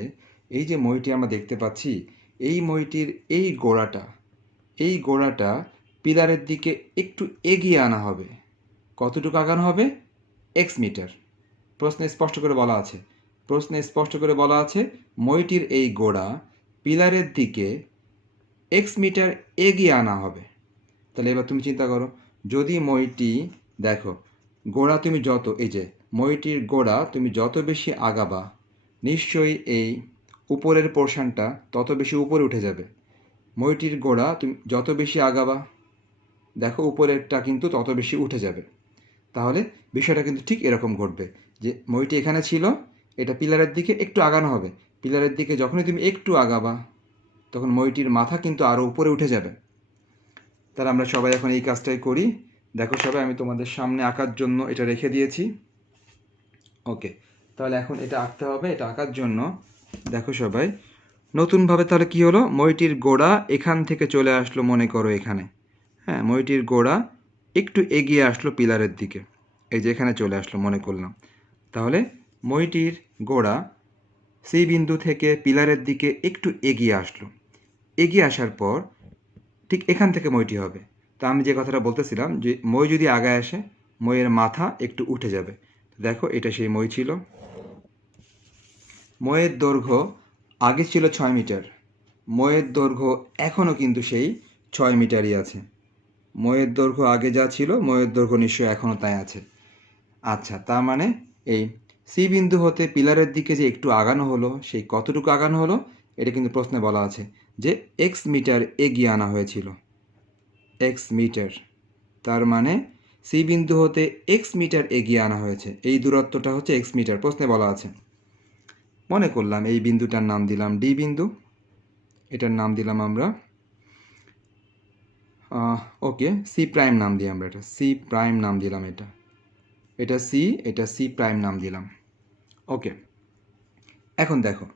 এই যে মইটি আমরা দেখতে পাচ্ছি, এই মইটির এই গোড়াটা পিলারের দিকে একটু এগিয়ে আনা হবে। কতটুকু আগানো হবে? X metre. প্রশ্নে স্পষ্ট করে বলা আছে মইটির এই গোড়া পিলারের দিকে এক্স মিটার এগিয়ে আনা হবে। তাহলে এবার তুমি চিন্তা করো, যদি মইটি দেখো গোড়া তুমি যত, এই যে মইটির গোড়া তুমি যত বেশি আগাবা, নিশ্চয়ই এই উপরের পোর্শনটা তত বেশি উপরে উঠে যাবে। মইটির গোড়া তুমি যত বেশি আগাবা, দেখো উপরেরটা কিন্তু তত বেশি উঠে যাবে। তাহলে বিষয়টা কিন্তু ঠিক এরকম ঘটবে যে মইটি এখানে ছিল, এটা পিলারের দিকে একটু আগানো হবে। পিলারের দিকে যখনই তুমি একটু আগাবা, তখন মইটির মাথা কিন্তু আরও উপরে উঠে যাবে। তাহলে আমরা সবাই এখন এই কাজটাই করি। দেখো সবাই, আমি তোমাদের সামনে আঁকার জন্য এটা রেখে দিয়েছি। ওকে, তাহলে এখন এটা আঁকতে হবে। এটা আঁকার জন্য দেখো সবাই, নতুনভাবে তাহলে কি হলো, মইটির গোড়া এখান থেকে চলে আসলো মনে করো এখানে, হ্যাঁ, মইটির গোড়া একটু এগিয়ে আসলো পিলারের দিকে, এই যে এখানে চলে আসলো মনে করলাম। তাহলে মইটির গোড়া সি বিন্দু থেকে পিলারের দিকে একটু এগিয়ে আসলো। এগিয়ে আসার পর ঠিক এখান থেকে মইটি হবে। তা আমি যে কথাটা বলতেছিলাম যে মই যদি আগায় আসে, মইয়ের মাথা একটু উঠে যাবে। দেখো, এটা সেই মই ছিল। মইয়ের দৈর্ঘ্য আগে ছিল 6 মিটার। মইয়ের দৈর্ঘ্য এখনও কিন্তু সেই 6 মিটারই আছে। মইয়ের দৈর্ঘ্য আগে যা ছিল, মইয়ের দৈর্ঘ্য নিশ্চয়ই এখনও তাই আছে। আচ্ছা, তার মানে এই সি বিন্দু হতে পিলারের দিকে যে একটু আগানো হলো, সেই কতটুকু আগানো হলো এটা কিন্তু প্রশ্নে বলা আছে যে এক্স মিটার এগিয়ে আনা হয়েছিল। X metre. তার মানে সি বিন্দু হতে এক্স মিটার এগিয়ে আনা হয়েছে, এই দূরত্বটা হচ্ছে এক্স মিটার, প্রশ্নে বলা আছে। মনে করলাম এই বিন্দুটার নাম দিলাম ডি বিন্দু, এটার নাম দিলাম আমরা ওকে সি প্রাইম নাম দিই আমরা, এটা সি প্রাইম নাম দিলাম, এটা সি প্রাইম নাম দিলাম। ওকে, এখন দেখো,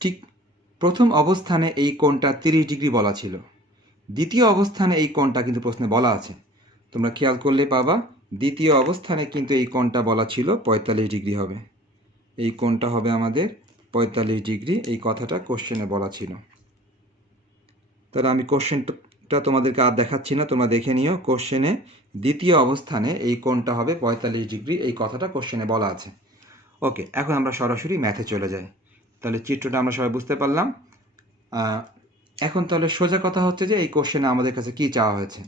ঠিক প্রথম অবস্থানে এই কোণটা 30 ডিগ্রি বলা ছিল, দ্বিতীয় অবস্থানে এই কোণটা কিন্তু প্রশ্নে বলা আছে, তোমরা খেয়াল করলে পাবা দ্বিতীয় অবস্থানে কিন্তু এই কোণটা বলা ছিল 45 ডিগ্রি হবে, এই কোণটা হবে আমাদের 45 ডিগ্রি, এই কথাটা কোশ্চেনে বলা ছিল। তাহলে আমি কোশ্চেনটা তোমাদেরকে আর দেখাচ্ছি না, তোমরা দেখে নিও, কোশ্চেনে দ্বিতীয় অবস্থানে এই কোণটা হবে 45 ডিগ্রি, এই কথাটা কোশ্চেনে বলা আছে। ওকে, এখন আমরা সরাসরি ম্যাথে চলে যাই। তাহলে চিত্রটা আমরা সবাই বুঝতে পারলাম। এখন তাহলে সোজা কথা হচ্ছে যে এই কোশ্চেনে আমাদের কাছে কি চাওয়া হয়েছে,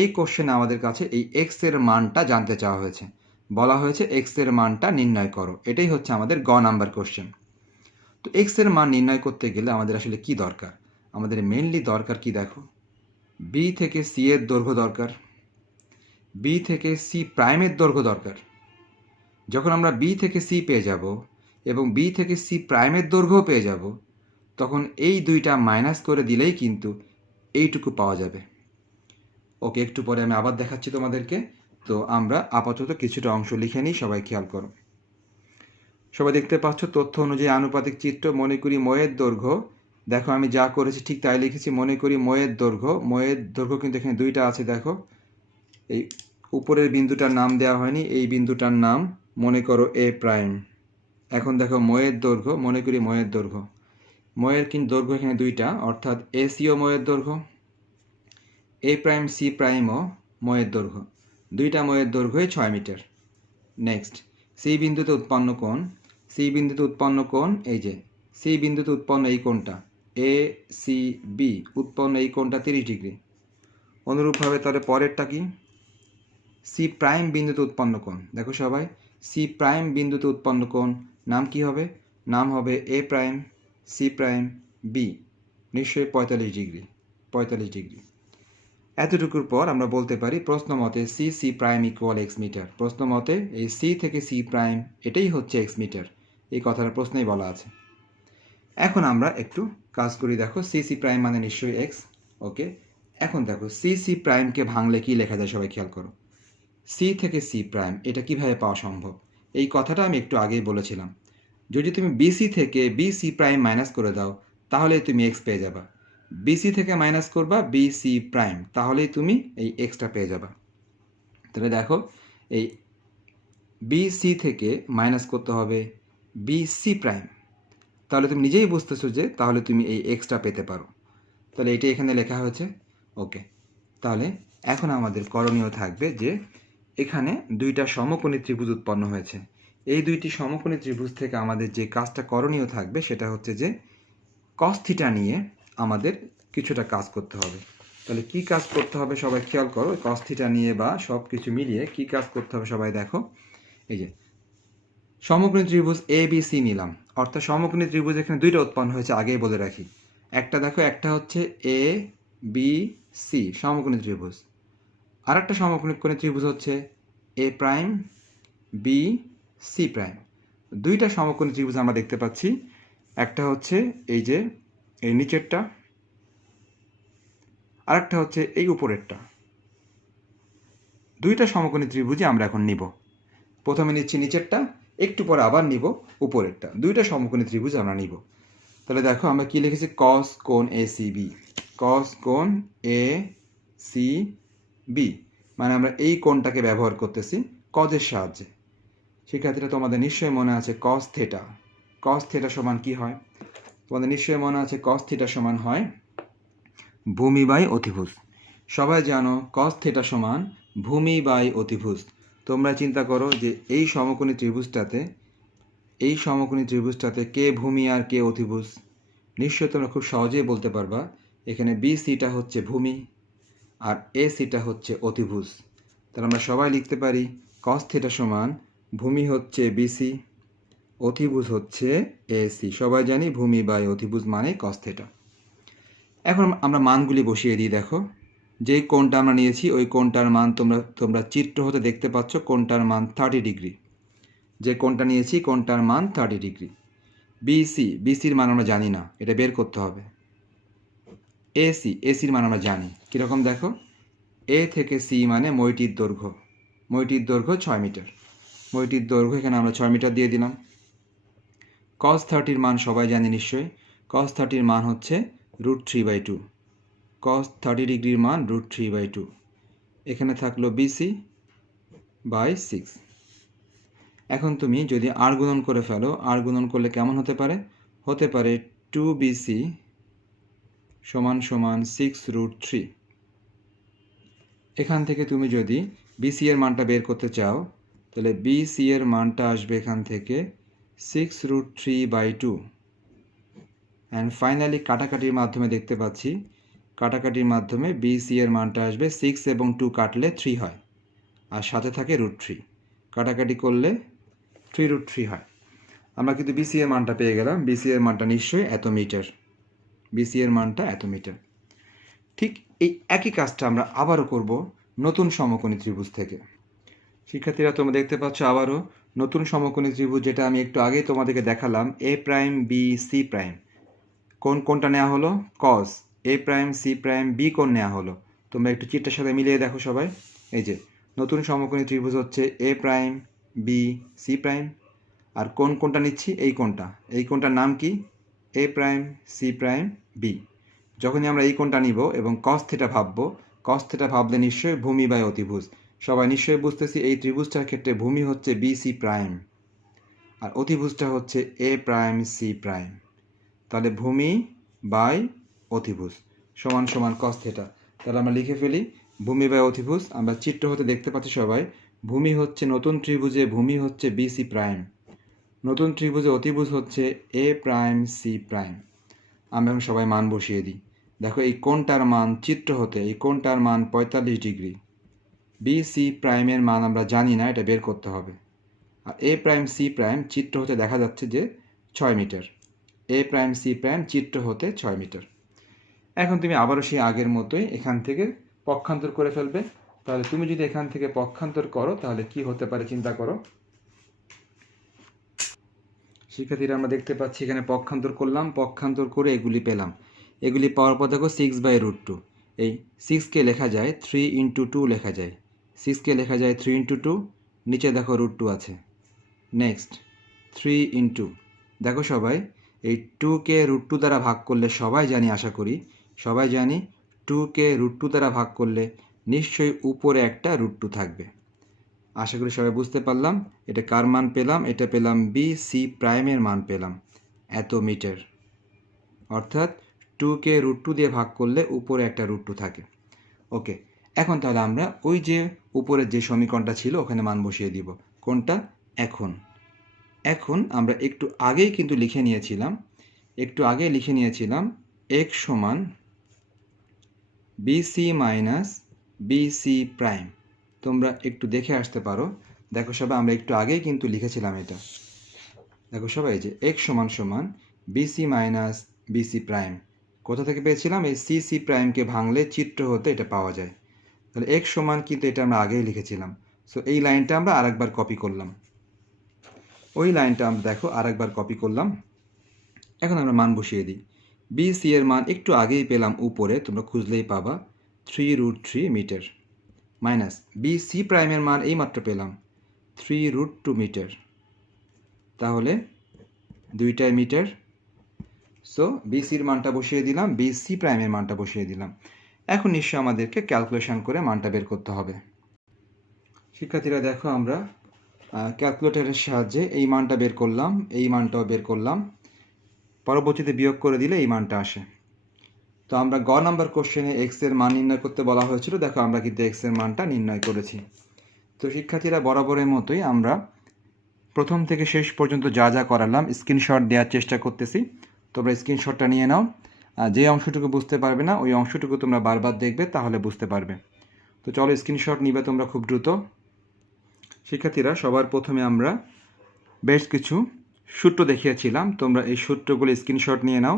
এই কোশ্চেনে আমাদের কাছে এই এক্স এর মানটা জানতে চাওয়া হয়েছে, বলা হয়েছে এক্স এর মানটা নির্ণয় করো, এটাই হচ্ছে আমাদের গ নাম্বার কোশ্চেন। তো এক্স এর মান নির্ণয় করতে গেলে আমাদের আসলে কি দরকার, আমাদের মেইনলি দরকার কি দেখো, বি থেকে সি এর দৈর্ঘ্য দরকার, বি থেকে সি প্রাইমের দৈর্ঘ্য দরকার। যখন আমরা বি থেকে সি পেয়ে যাব এবং বি থেকে সি প্রাইমের দৈর্ঘ্যও পেয়ে যাব, তখন এই দুইটা মাইনাস করে দিলেই কিন্তু এইটুকু পাওয়া যাবে। ওকে, একটু পরে আমি আবার দেখাচ্ছি তোমাদেরকে। তো আমরা আপাতত কিছুটা অংশ লিখে নিই, সবাই খেয়াল করো। সবাই দেখতে পাচ্ছ তথ্য অনুযায়ী আনুপাতিক চিত্র। মনে করি ময়ের দৈর্ঘ্য, দেখো আমি যা করেছি ঠিক তাই লিখেছি, মনে করি ময়ের দৈর্ঘ্য কিন্তু এখানে দুইটা আছে, দেখো এই উপরের বিন্দুটার নাম দেওয়া হয়নি, এই বিন্দুটার নাম মনে করো এ প্রাইম। এখন দেখো ময়ের দৈর্ঘ্য, মনে করি ময়ের কিন্তু দৈর্ঘ্য এখানে দুইটা, অর্থাৎ এসিও ময়ের দৈর্ঘ্য, এ প্রাইম সি প্রাইমও ময়ের দৈর্ঘ্য, দুইটা ময়ের দৈর্ঘ্যই 6 মিটার। নেক্সট, সি বিন্দুতে উৎপন্ন কোণ, এই যে সি বিন্দুতে উৎপন্ন এই কোণটা এ সি বি, উৎপন্ন এই কোণটা 30 ডিগ্রি। অনুরূপভাবে তাহলে পরেরটা কি, সি প্রাইম বিন্দুতে উৎপন্ন কোণ, দেখো সবাই সি প্রাইম বিন্দুতে উৎপন্ন কোণ নাম কি হবে, নাম হবে এ প্রাইম সি প্রাইম বি, নিশ্চয়ই 45 ডিগ্রি। এতটুকুর পর আমরা বলতে পারি প্রশ্ন মতে C prime equal X metre, প্রশ্ন মতে এই সি থেকে সি প্রাইম এটাই হচ্ছে এক্স মিটার, এই কথাটা প্রশ্নেই বলা আছে। এখন আমরা একটু কাজ করি, দেখো সি প্রাইম মানে নিশ্চয়ই এক্স। ওকে, এখন দেখো সি প্রাইমকে ভাঙলে কি লেখা যায়, সবাই খেয়াল করো, সি থেকে সি প্রাইম এটা কিভাবে পাওয়া সম্ভব, এই কথাটা আমি একটু আগেই বলেছিলাম। যদি তুমি বিসি থেকে বিসি প্রাইম মাইনাস করে দাও তাহলে তুমি এক্স পেয়ে যাবা, বিসি থেকে মাইনাস করবা বিসি প্রাইম, তাহলেই তুমি এই এক্সটা পেয়ে যাবা। তাহলে দেখো এই বিসি থেকে মাইনাস করতে হবে বিসি প্রাইম, তাহলে তুমি নিজেই বুঝতেছো যে তাহলে তুমি এই এক্সটা পেতে পারো, তাহলে এটাই এখানে লেখা হয়েছে। ওকে, তাহলে এখন আমাদের করণীয় থাকবে যে এখানে দুইটা সমকোণী ত্রিভুজ উৎপন্ন হয়েছে, এই দুইটি সমকোণী ত্রিভুজ থেকে আমাদের যে কাজটা করণীয় থাকবে সেটা হচ্ছে যে কস থিটা নিয়ে আমাদের কিছুটা কাজ করতে হবে। তাহলে কি কাজ করতে হবে সবাই খেয়াল করো, কস থিটা নিয়ে বা সব কিছু মিলিয়ে কি কাজ করতে হবে সবাই দেখো। এই যে সমকোণী ত্রিভুজ এ বি সি নিলাম, অর্থাৎ সমকোণী ত্রিভুজ এখানে দুইটা উৎপন্ন হয়েছে, আগেই বলে রাখি। একটা দেখো, একটা হচ্ছে এ বি সি সমকোণী ত্রিভুজ, আর একটা সমকোণী ত্রিভুজ হচ্ছে এ প্রাইম বি সি প্রাইম। দুইটা সমকোণী ত্রিভুজ আমরা দেখতে পাচ্ছি, একটা হচ্ছে এই যে এই নিচেরটা, আর একটা হচ্ছে এই উপরেরটা। দুইটা সমকোণী ত্রিভুজই আমরা এখন নিব, প্রথমে নিচ্ছি নিচেরটা, একটু পরে আবার নিব উপরেরটা, দুইটা সমকোণী ত্রিভুজ আমরা নিব। তাহলে দেখো আমরা কি লিখেছি, কস কোণ এ সি বি, কস কোণ এ সি বি, মানে আমরা এই কোণটাকে ব্যবহার করতেছি কজের সাহায্যে। শিক্ষার্থীরা তোমাদের নিশ্চয়ই মনে আছে কস থিটা, কস থিটা সমান কি হয়, তোমাদের নিশ্চয়ই মনে আছে কস থিটা সমান হয় ভূমি বাই অতিভুজ। সবাই জানো কস থিটা সমান ভূমি বাই অতিভুজ। তোমরা চিন্তা করো যে এই সমকোণী ত্রিভুজটাতে কে ভূমি আর কে অতিভুজ, নিশ্চয়ই তোমরা খুব সহজেই বলতে পারবা এখানে বি সিটা হচ্ছে ভূমি আর এ সিটা হচ্ছে অতিভুজ। তাহলে আমরা সবাই লিখতে পারি কস থিটা সমান ভূমি হচ্ছে বিসি, অতিভুজ হচ্ছে এসি। সবাই জানি ভূমি বাই অতিভুজ মানে কস থিটা। এখন আমরা মানগুলি বসিয়ে দিই, দেখো যেই কোণটা আমরা নিয়েছি ওই কোণটার মান তোমরা চিত্র হতে দেখতে পাচ্ছ, কোণটার মান 30 ডিগ্রি। যে কোণটা নিয়েছি কোণটার মান 30 ডিগ্রি। বিসির মান আমরা জানি না, এটা বের করতে হবে। এসির মান আমরা জানি। কীরকম দেখো, এ থেকে সি মানে মইটির দৈর্ঘ্য। মইটির দৈর্ঘ্য 6 মিটার। মইটির দৈর্ঘ্য এখানে আমরা 6 মিটার দিয়ে দিলাম। cos 30 মান সবাই জানি নিশ্চয়ই। cos 30 মান হচ্ছে √3/2। cos 30 ডিগ্রির মান √3/2। এখানে থাকলো বিসি বাই 6। এখন তুমি যদি আর গুণন করে ফেলো, আর গুণন করলে কেমন হতে পারে? হতে পারে 2BC = 6√3। এখান থেকে তুমি যদি বিসি এর মানটা বের করতে চাও, তাহলে বিসি এর মানটা আসবে এখান থেকে 6√3/2। অ্যান্ড ফাইনালি কাটাকাটির মাধ্যমে দেখতে পাচ্ছি, কাটাকাটির মাধ্যমে বিসি এর মানটা আসবে 6 এবং 2 কাটলে 3 হয়, আর সাথে থাকে √3। কাটাকাটি করলে 3√3 হয়। আমরা কিন্তু বিসি এর মানটা পেয়ে গেলাম। বিসি এর মানটা নিশ্চয়ই এত মিটার। বিসি এর মানটা এত মিটার। ঠিক এই একই কাজটা আমরা আবারও করব নতুন সমকোণী ত্রিভুজ থেকে। শিক্ষার্থীরা, তোমরা দেখতে পাচ্ছ আবারও নতুন সমকোণী ত্রিভুজ, যেটা আমি একটু আগেই তোমাদেরকে দেখালাম, এ প্রাইম বি সি প্রাইম। কোনটা নেওয়া হলো? কস। এ প্রাইম সি প্রাইম বি কোণ নেওয়া হলো। তোমরা একটু চিত্রের সাথে মিলিয়ে দেখো সবাই। এই যে নতুন সমকোণী ত্রিভুজ হচ্ছে এ প্রাইম বি সি প্রাইম। আর কোনটা নিচ্ছি? এই কোণটা। এই কোণটার নাম কি? এ প্রাইম সি প্রাইম বি। যখনই আমরা এই কোণটা নিব এবং কস থিটা ভাববো, কস থিটা ভাবলে নিশ্চয়ই ভূমি বাই অতিভুজ। সবাই নিশ্চয়ই বুঝতেছি এই ত্রিভুজটার ক্ষেত্রে ভূমি হচ্ছে বি সি প্রাইম আর অতিভুজটা হচ্ছে এ প্রাইম সি প্রাইম। তাহলে ভূমি বাই অতিভুজ সমান কস থিটা। তাহলে আমরা লিখে ফেলি ভূমি বাই অতিভুজ। আমরা চিত্র হতে দেখতে পাচ্ছি সবাই, ভূমি হচ্ছে নতুন ত্রিভুজে ভূমি হচ্ছে বি সি প্রাইম, নতুন ত্রিভুজে অতিভুজ হচ্ছে এ প্রাইম সি প্রাইম। আমরা এখন সবাই মান বসিয়ে দিই। দেখো এই কোণটার মান চিত্র হতে, এই কোণটার মান 45 ডিগ্রি। বি সি প্রাইমের মান আমরা জানি না, এটা বের করতে হবে। আর এ প্রাইম সি প্রাইম চিত্র হতে দেখা যাচ্ছে যে 6 মিটার। এ প্রাইম সি প্রাইম চিত্র হতে 6 মিটার। এখন তুমি আবারও সেই আগের মতোই এখান থেকে পক্ষান্তর করে ফেলবে। তাহলে তুমি যদি এখান থেকে পক্ষান্তর করো তাহলে কি হতে পারে চিন্তা করো। শিক্ষার্থীরা, আমরা দেখতে পাচ্ছি এখানে পক্ষান্তর করলাম, পক্ষান্তর করে এগুলি পেলাম। এগুলি পাওয়ার পর দেখো 6/√2। এই 6কে লেখা যায় 3 × 2 লেখা যায়। 6কে লেখা যায় 3 × 2, নিচে দেখো √2 আছে। নেক্সট 3 × 2। দেখো সবাই, এই 2কে √2 দ্বারা ভাগ করলে সবাই জানি, আশা করি সবাই জানি 2কে √2 দ্বারা ভাগ করলে নিশ্চয়ই উপরে একটা √2 থাকবে। আশা করি সবাই বুঝতে পারলাম। এটা কার মান পেলাম? এটা পেলাম বি সি প্রাইমের মান পেলাম এত মিটার। অর্থাৎ 2কে √2 দিয়ে ভাগ করলে উপরে একটা √2 থাকে। ওকে, এখন তাহলে আমরা ওই যে উপরের যে সমীকরণটা ছিল ওখানে মান বসিয়ে দিব। কোনটা? এখন আমরা একটু আগেই কিন্তু লিখে নিয়েছিলাম x সমান বিসি মাইনাস বিসি প্রাইম। তোমরা একটু দেখে আসতে পারো। দেখো সবাই, আমরা একটু আগেই কিন্তু লিখেছিলাম এটা। দেখো সবাই, যে x সমান বিসি মাইনাস বিসি প্রাইম কোথা থেকে পেয়েছিলাম? এই সি প্রাইমকে ভাঙলে চিত্র হতে এটা পাওয়া যায়। তাহলে x সমান কিন্তু এটা আমরা আগেই লিখেছিলাম। সো এই লাইনটা আমরা আরেকবার কপি করলাম। ওই লাইনটা আমরা দেখো আরেকবার কপি করলাম। এখন আমরা মান বসিয়ে দিই। বিসি এর মান একটু আগেই পেলাম উপরে, তোমরা খুঁজলেই পাবা 3√3 মিটার, মাইনাস বিসি প্রাইমের মান এইমাত্র পেলাম 3√2 মিটার। তাহলে দুইটাই মিটার। সো বিসির মানটা বসিয়ে দিলাম, বিসি প্রাইমের মানটা বসিয়ে দিলাম। এখন নিশ্চয়ই আমাদেরকে ক্যালকুলেশন করে মানটা বের করতে হবে। শিক্ষার্থীরা দেখো, আমরা ক্যালকুলেটরের সাহায্যে এই মানটা বের করলাম, এই মানটাও বের করলাম। পরবর্তীতে বিয়োগ করে দিলে এই মানটা আসে। তো আমরা গ নাম্বার কোশ্চেনে এক্স এর মান নির্ণয় করতে বলা হয়েছিল। দেখো আমরা কিন্তু এক্স এর মানটা নির্ণয় করেছি। তো শিক্ষার্থীরা, বরাবরের মতোই আমরা প্রথম থেকে শেষ পর্যন্ত যা যা করালাম স্ক্রিনশট দেওয়ার চেষ্টা করতেছি। তোমরা স্ক্রিনশটটা নিয়ে নাও। যে অংশটুকু বুঝতে পারবে না ওই অংশটুকু তোমরা বারবার দেখবে, তাহলে বুঝতে পারবে। তো চলো স্ক্রিনশট নিবে তোমরা খুব দ্রুত। শিক্ষার্থীরা, সবার প্রথমে আমরা বেশ কিছু সূত্র দেখিয়েছিলাম, তোমরা এই সূত্রগুলো স্ক্রিনশট নিয়ে নাও।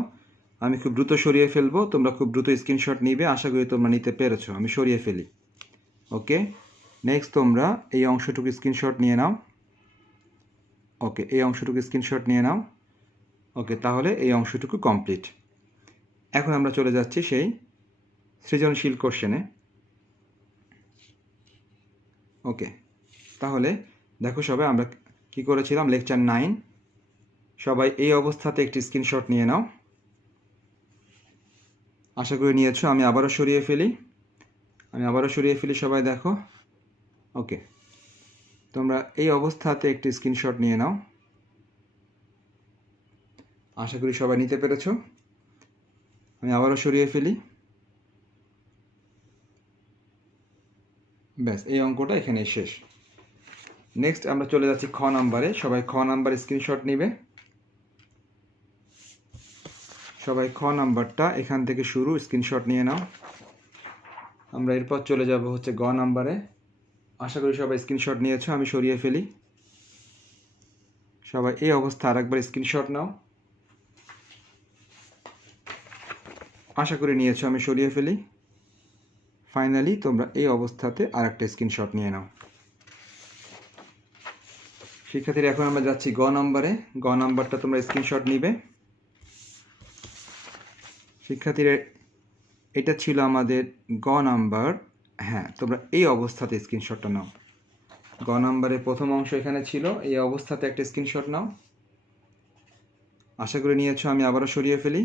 আমি খুব দ্রুত সরিয়ে ফেলবো, তোমরা খুব দ্রুত স্ক্রিনশট নিবে, আশা করি তোমরা নিতে পেরেছো। আমি সরিয়ে ফেলি। ওকে, নেক্সট তোমরা এই অংশটুকু স্ক্রিনশট নিয়ে নাও। ওকে, এই অংশটুকু স্ক্রিনশট নিয়ে নাও। ওকে, তাহলে এই অংশটুকু কমপ্লিট। এখন আমরা চলে যাচ্ছি সেই সৃজনশীল কোশ্চেনে। ওকে, তাহলে দেখো সবাই আমরা কি করেছিলাম, লেকচার 9। সবাই এই অবস্থাতে একটি স্ক্রিনশট নিয়ে নাও, আশা করি নিয়েছো। আমি আবারও সরিয়ে ফেলি, সবাই দেখো। ওকে, তোমরা এই অবস্থাতে একটি স্ক্রিনশট নিয়ে নাও, আশা করি সবাই নিতে পেরেছো। আমি আবারও সরিয়ে ফেলি। ব্যাস, এই অঙ্কটা এখানে শেষ। নেক্সট আমরা চলে যাচ্ছি খ নাম্বারে। সবাই খ নাম্বার স্ক্রিনশট নিবে। সবাই খ নাম্বারটা এখান থেকে শুরু, স্ক্রিনশট নিয়ে নাও। আমরা এরপর চলে যাব হচ্ছে গ নাম্বারে। আশা করি সবাই স্ক্রিনশট নিয়েছো। আমি সরিয়ে ফেলি। সবাই এই অবস্থা আরেকবার স্ক্রিনশট নাও, আশা করি নিয়েছো। আমি সরিয়ে ফেলি। ফাইনালি তোমরা এই অবস্থাতে আরেকটা স্ক্রিনশট নিয়ে নাও। শিক্ষার্থীরা, এখন আমরা যাচ্ছি গ নাম্বারে। গ নাম্বারটা তোমরা স্ক্রিনশট নিবে। শিক্ষার্থীরা, এটা ছিল আমাদের গ নাম্বার। হ্যাঁ, তোমরা এই অবস্থাতে স্ক্রিনশটটা নাও। গ নাম্বারের প্রথম অংশ এখানে ছিল, এই অবস্থাতে একটা স্ক্রিনশট নাও, আশা করি নিয়েছো। আমি আবারও সরিয়ে ফেলি।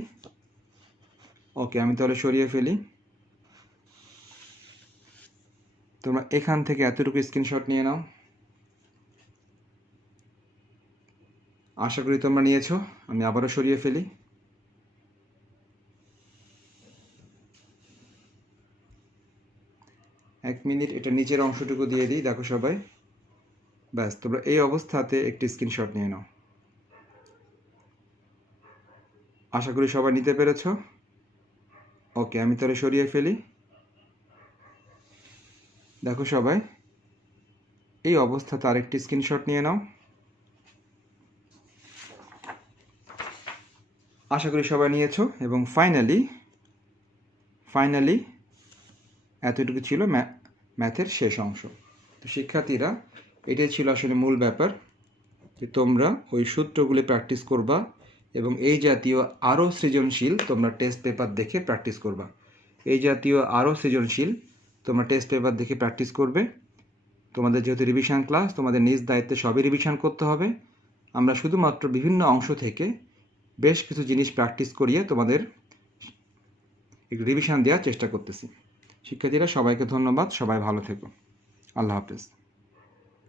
ওকে, আমি তাহলে সরিয়ে ফেলি। তোমরা এখান থেকে এতটুকু স্ক্রিনশট নিয়ে নাও, আশা করি তোমরা নিয়েছো। আমি আবারও সরিয়ে ফেলি। এক মিনিট, এটা নিচের অংশটুকু দিয়ে দিই, দেখো সবাই। ব্যাস, তোমরা এই অবস্থাতে একটি স্ক্রিনশট নিয়ে নাও, আশা করি সবাই নিতে পেরেছো। ওকে, আমি তাহলে সরিয়ে ফেলি। দেখো সবাই, এই অবস্থাতে আরেকটি স্ক্রিনশট নিয়ে নাও, আশা করি সবাই নিয়েছো। এবং ফাইনালি এতটুকু ছিল ম্যাথের শেষ অংশ। তো শিক্ষার্থীরা, এটাই ছিল আসলে মূল ব্যাপার, যে তোমরা ওই সূত্রগুলি প্র্যাকটিস করবা এবং এই জাতীয় আরও সৃজনশীল তোমরা টেস্ট পেপার দেখে প্র্যাকটিস করবা। এই জাতীয় আরও সৃজনশীল তোমরা টেস্ট পেপার দেখে প্র্যাকটিস করবে। তোমাদের যেহেতু রিভিশন ক্লাস, তোমাদের নিজ দায়িত্বে সবই রিভিশন করতে হবে। আমরা শুধুমাত্র বিভিন্ন অংশ থেকে বেশ কিছু জিনিস প্র্যাকটিস করিয়ে তোমাদের একটু রিভিশন দেওয়ার চেষ্টা করতেছি। শিক্ষার্থীরা, সবাইকে ধন্যবাদ। সবাই ভালো থেকো। আল্লাহ হাফেজ।